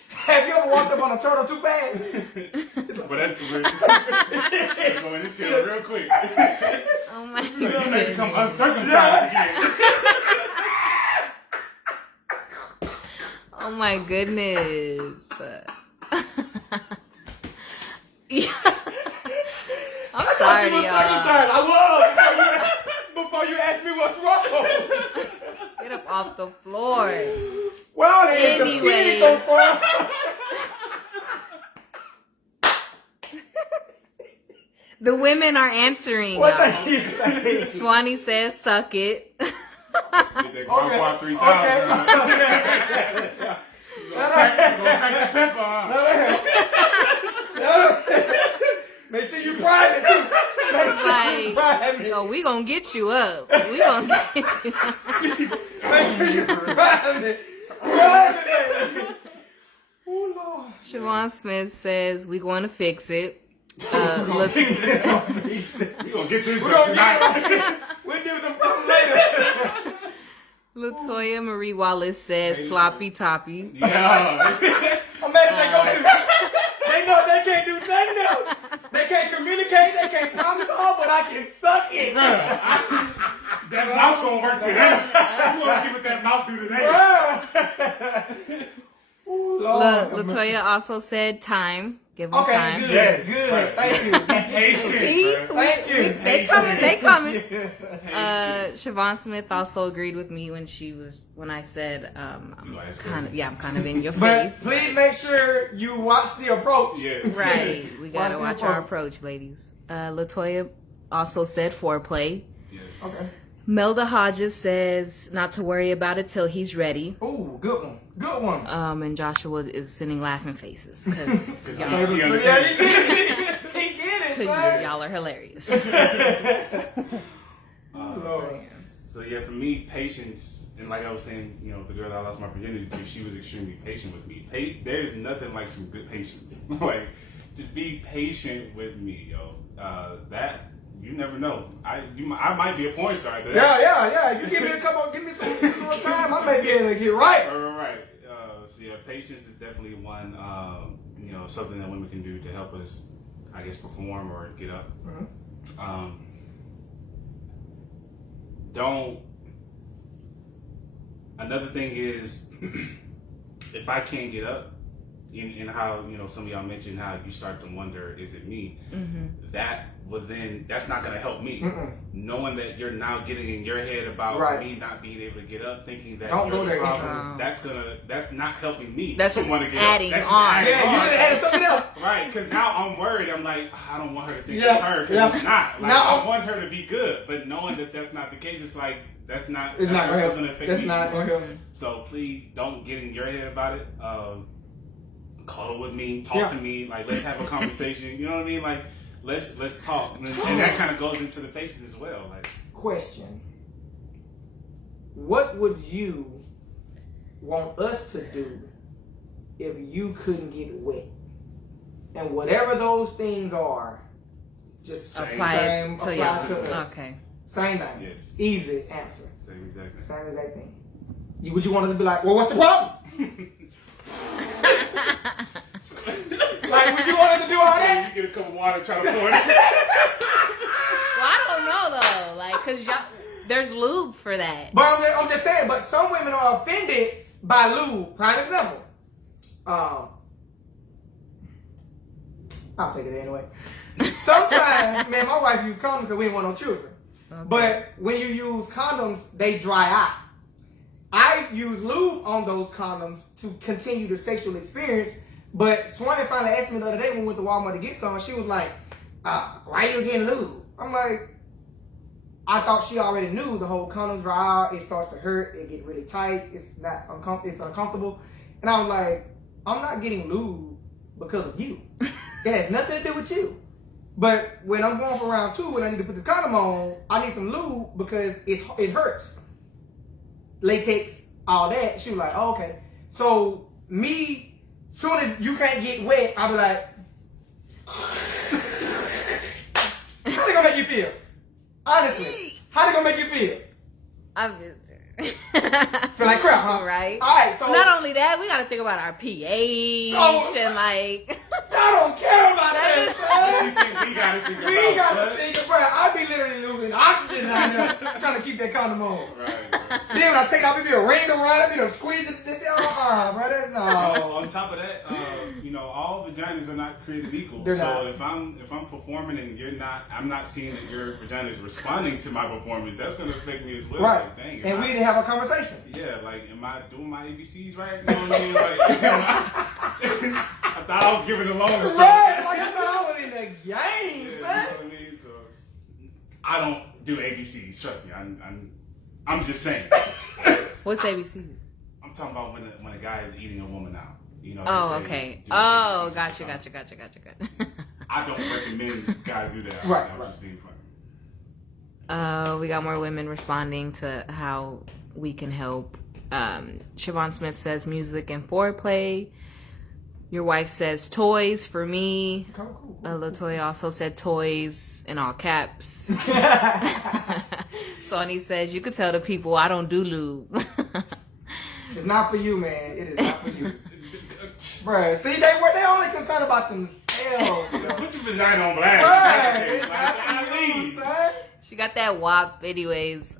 Have you ever walked up on a turtle too fast? But that's going this shit real quick. Oh my So you may goodness. become uncircumcised again. Oh my goodness. Yeah. I'm sorry, You was y'all. circumcised. I was before you asked me what's wrong. Get up off the floor. Well, then the Anyways. feet go far. The women are answering. What y'all. the you say? Swanee says, suck it. Did that Grandpa 3000. Okay. Go crack the pepper, huh? Make sure you private too. Make sure you private. Yo, we gonna get you up. We gonna get you up. Make sure you private. Private. Oh Lord. Siobhan Smith says, we going to fix it. We gonna get this We're up gonna tonight. get it. We'll deal with them problems later. Latoya Marie Wallace says, sloppy toppy. Yeah. I'm mad if they go to. They know they can't do nothing else. They can't communicate. They can't problem solve, but I can suck it. That mouth gonna work today. You wanna see what that mouth do today? Ooh, Lord. Latoya also said time. Give them Okay, time. good, Yes, good. right. Thank you. Be patient, See? bro. Thank you. They coming. They coming. Patient. Siobhan Smith also agreed with me when I said, You ask I'm kind of in your But face. please make sure you watch the approach. Yes. Right. We gotta Watch watch the our approach, ladies. Latoya also said foreplay. Yes. Okay. Melda Hodges says not to worry about it till he's ready. Ooh, good one. Good one. And Joshua is sending laughing faces because Cause y'all, he Yeah, understands. he get it. He get it, man. y'all are hilarious. Lord. So yeah, for me, patience, and like I was saying, you know, the girl that I lost my virginity to, she was extremely patient with me. There's nothing like some good patience. Like, just be patient with me, yo. That you never know. I might be a porn star. After that. Yeah. You give me some little time, I may be able to get right. Right. So yeah, patience is definitely one, you know, something that women can do to help us, I guess, perform or get up. Mm-hmm. Another thing is, if I can't get up, in how, you know, some of y'all mentioned how you start to wonder, is it me? Mm-hmm. That's not going to help me. Mm-mm. Knowing that you're now getting in your head about Right. me not being able to get up, thinking that Don't you're go the there, problem, Esau. that's not helping me. That's to want to get adding up. That's on. adding Yeah, you on. could add something else. Right, because now I'm worried. I'm like, I don't want her to think Yeah, it's her, because yeah. it's not. Like, Now- I want her to be good, but knowing that that's not the case, it's like, It's not that's gonna help. gonna affect That's me. not gonna help. So please don't get in your head about it. Cuddle with me, talk Yeah. to me, like let's have a conversation. You know what I mean? Like let's talk, and that kind of goes into the patience as well. Like, Question. What would you want us to do if you couldn't get wet? And whatever those things are, just Same. Apply it to apply y'all. to us. Okay. Same thing. yes, Easy answer. same exact thing. Same exact thing. Would you want us to be like, well, what's the problem? Like, would you want us to do all that? You get a cup of water, try to pour it. Well, I don't know though, like, cause y'all, there's lube for that. But I'm just saying, but some women are offended by lube. Prime example. I'll take it anyway. Sometimes, man, my wife used condoms because we didn't want no children. Okay. But when you use condoms, they dry out. I use lube on those condoms to continue the sexual experience. But Swanee finally asked me the other day when we went to Walmart to get some. She was like, why you getting lube? I'm like, I thought she already knew the whole condoms dry out. It starts to hurt. It get really tight. It's not it's uncomfortable. And I was like, I'm not getting lube because of you. It has nothing to do with you. But when I'm going for round 2, when I need to put this condom on, I need some lube because it hurts. Latex, all that. She was like, oh, okay. So me, soon as you can't get wet, I'll be like, how they gonna make you feel? Honestly, how they gonna make you feel? I'm just Feel like crap, huh? Right. All right, so Not only that, we gotta think about our pH So- and like. y'all don't care about that, What do you son. think we gotta think about? We gotta son? think about it. I be literally losing oxygen out here trying to keep that condom on. Right. Then when I take it off, it be a ring around it, be done squeeze it. Bro, that's no. On top of that, you know, all vaginas are not created equal. They're so not. if I'm performing and I'm not seeing that your vagina is responding to my performance, that's gonna affect me as well. Right. Like, dang, And we didn't have a conversation. yeah, like, am I doing my ABCs right? You know what I mean? Like, I thought I was giving the longest Right, like I thought I was in the game, Yeah, you know man. what I mean? So I don't do ABCs. Trust me. I'm just saying. What's ABC? I'm talking about when a guy is eating a woman out. You know. Oh, they say okay. do Oh, ABCs. gotcha. I don't recommend guys do that. Right, I was right. just being funny. We got more women responding to how we can help. Siobhan Smith says music and foreplay. Your wife says toys for me. Cool. Latoya also said toys in all caps. Sonny says you could tell the people I don't do lube. It's not for you, man. It is not for you. Bruh, see, they only concerned about themselves. You know? Put your vagina on blast. Right. Like, I You leave. know what I'm saying? She got that wop anyways.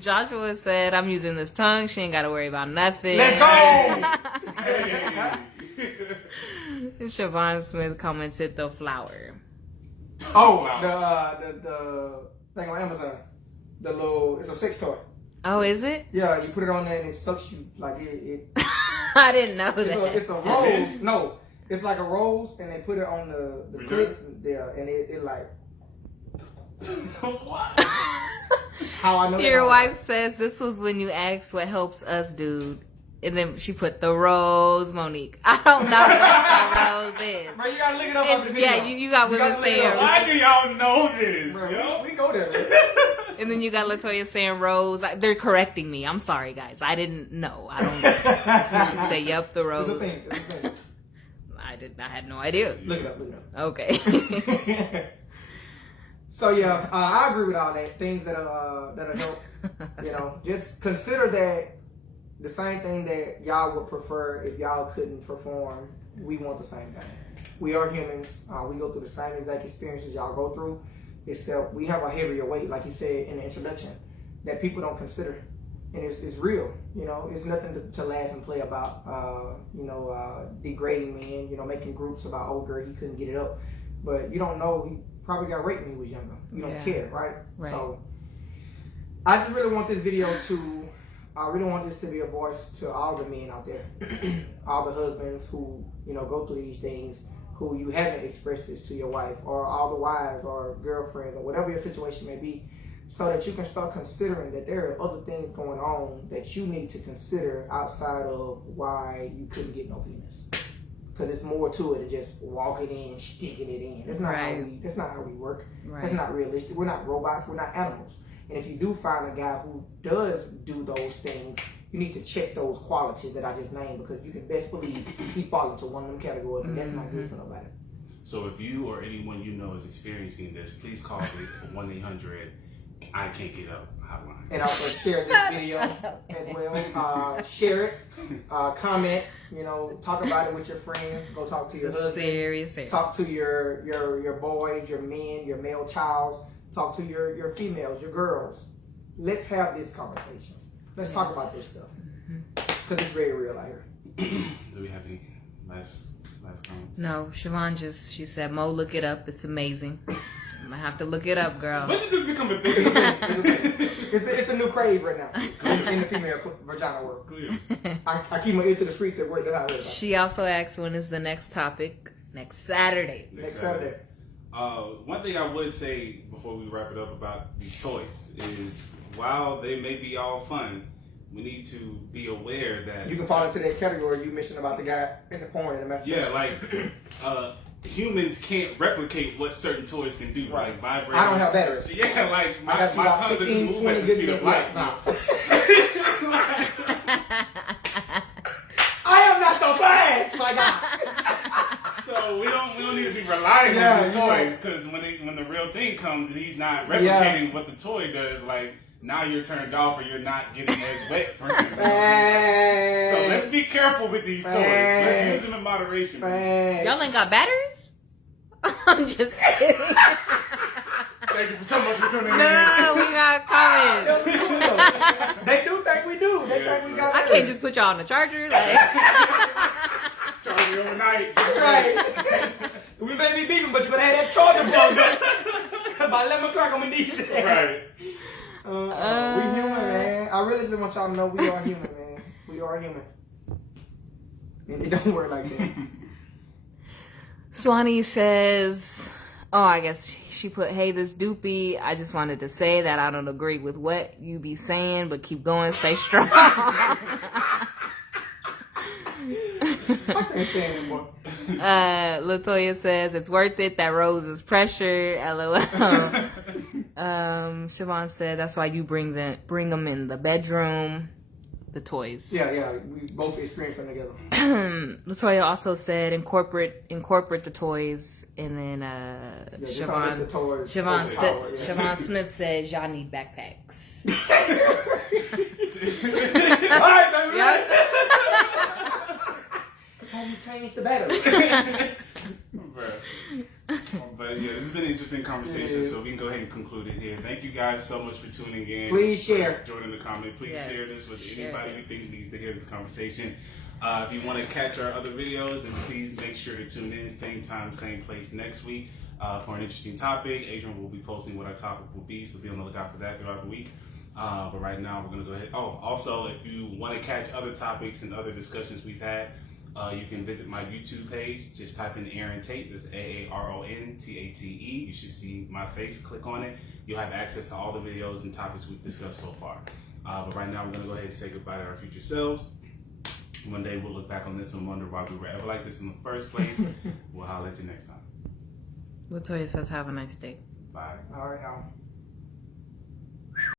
Joshua said, I'm using this tongue. She ain't got to worry about nothing. Let's go. Hey. Siobhan Smith commented the flower. Oh, the thing on Amazon. The little, it's a sex toy. Oh, is it? Yeah, you put it on there and it sucks you like it I didn't know that. it's a rose. No, it's like a rose, and they put it on the clit there, and it like. What? How I know Your that? wife says this was when you asked what helps us, dude. And then she put the rose, Monique. I don't know what the rose is. Bro, you gotta look it up on the video. Yeah, you got women saying. Why do y'all know this? Bro, yo? we go there. Man. And then you got Latoya saying rose. They're correcting me. I'm sorry, guys. I didn't know. I don't know. She say, yep, the rose. It's a thing. It's a thing. I had no idea. Look it up. Look it up. Okay. So yeah, I agree with all that. Things that'll help. You know, just consider that the same thing that y'all would prefer if y'all couldn't perform. We want the same thing. We are humans. We go through the same exact experiences y'all go through, except we have a heavier weight, like you said in the introduction, that people don't consider, and it's real. You know, it's nothing to laugh and play about. Degrading men. You know, making groups about, oh girl, he couldn't get it up, but you don't know he probably got raped when he was younger. You don't care, right? So I just really want this video to, I really want this to be a voice to all the men out there, all the husbands who, you know, go through these things, who you haven't expressed this to your wife, or all the wives or girlfriends or whatever your situation may be, so that you can start considering that there are other things going on that you need to consider outside of why you couldn't get no penis. Because it's more to it than just walking in, sticking it in. That's not how we work. Right. That's not realistic. We're not robots. We're not animals. And if you do find a guy who does do those things, you need to check those qualities that I just named, because you can best believe he falls into one of them categories, and that's not good for nobody. So if you or anyone you know is experiencing this, please call the 1-800 I Can't Get Up hotline. And also share this video as well. Share it. Comment. You know, talk about it with your friends. Go talk to your husband. Serious. Talk to your boys, your men, your male childs. Talk to your females, your girls. Let's have this conversation. Let's talk about this stuff, because it's very real out here. Do we have any last comments? No, Siobhan she said, Mo, look it up. It's amazing. I'm gonna have to look it up, girl. When did this become a thing? It's a new crave right now in the female vagina world. Clear. I keep my ear to the streets at work. That's how it is. She also asked, when is the next topic? Next Saturday. Next Saturday. One thing I would say before we wrap it up about these toys is, while they may be all fun, we need to be aware that You can fall into that category you mentioned about the guy in the porn and the message. yeah, like humans can't replicate what certain toys can do. Right. Like vibrators. I don't have batteries. Yeah, like I my got you about tongue 15, doesn't move at 20 the speed good of light. nah. No. I am not the best, my God. So we don't need to be relying on these toys, because when the real thing comes and he's not replicating what the toy does, like, now you're turned off or you're not getting as wet for him. So let's be careful with these toys. Let's use them in moderation. Y'all ain't got batteries? I'm just kidding. Thank you so much for tuning in. No, we not coming. They do think we do. They think we got I can't just put y'all on the charger. Like. Charge me overnight. Right. We may be beeping, but you better have that charger plugged up. By 11 o'clock, I'm going to need that. Right. We human, man. I really just want y'all to know we are human, man. We are human. And it don't work like that. Swanee says, oh, I guess she put, hey, this doopy. I just wanted to say that I don't agree with what you be saying, but keep going, stay strong. Latoya says, it's worth it. That rose is pressure. LOL. Siobhan said, that's why you bring them in the bedroom. The toys. Yeah, we both experienced them together. Latoya also said incorporate the toys, and then Siobhan Smith says y'all need backpacks. All right, baby. Yep. How you change the battery? But yeah, this has been an interesting conversation, so we can go ahead and conclude it here. Thank you guys so much for tuning in. Please share. Join in the comment. Please share this with anybody you think needs to hear this conversation. If you want to catch our other videos, then please make sure to tune in, same time, same place next week for an interesting topic. Adrian will be posting what our topic will be, so be on the lookout for that throughout the week. But right now, we're going to go ahead. Oh, also, if you want to catch other topics and other discussions we've had, you can visit my YouTube page. Just type in Aaron Tate. That's AARONTATE. You should see my face. Click on it. You'll have access to all the videos and topics we've discussed so far. But right now, we're going to go ahead and say goodbye to our future selves. One day, we'll look back on this and wonder why we were ever like this in the first place. We'll holler at you next time. Latoya says, have a nice day. Bye. All right, y'all.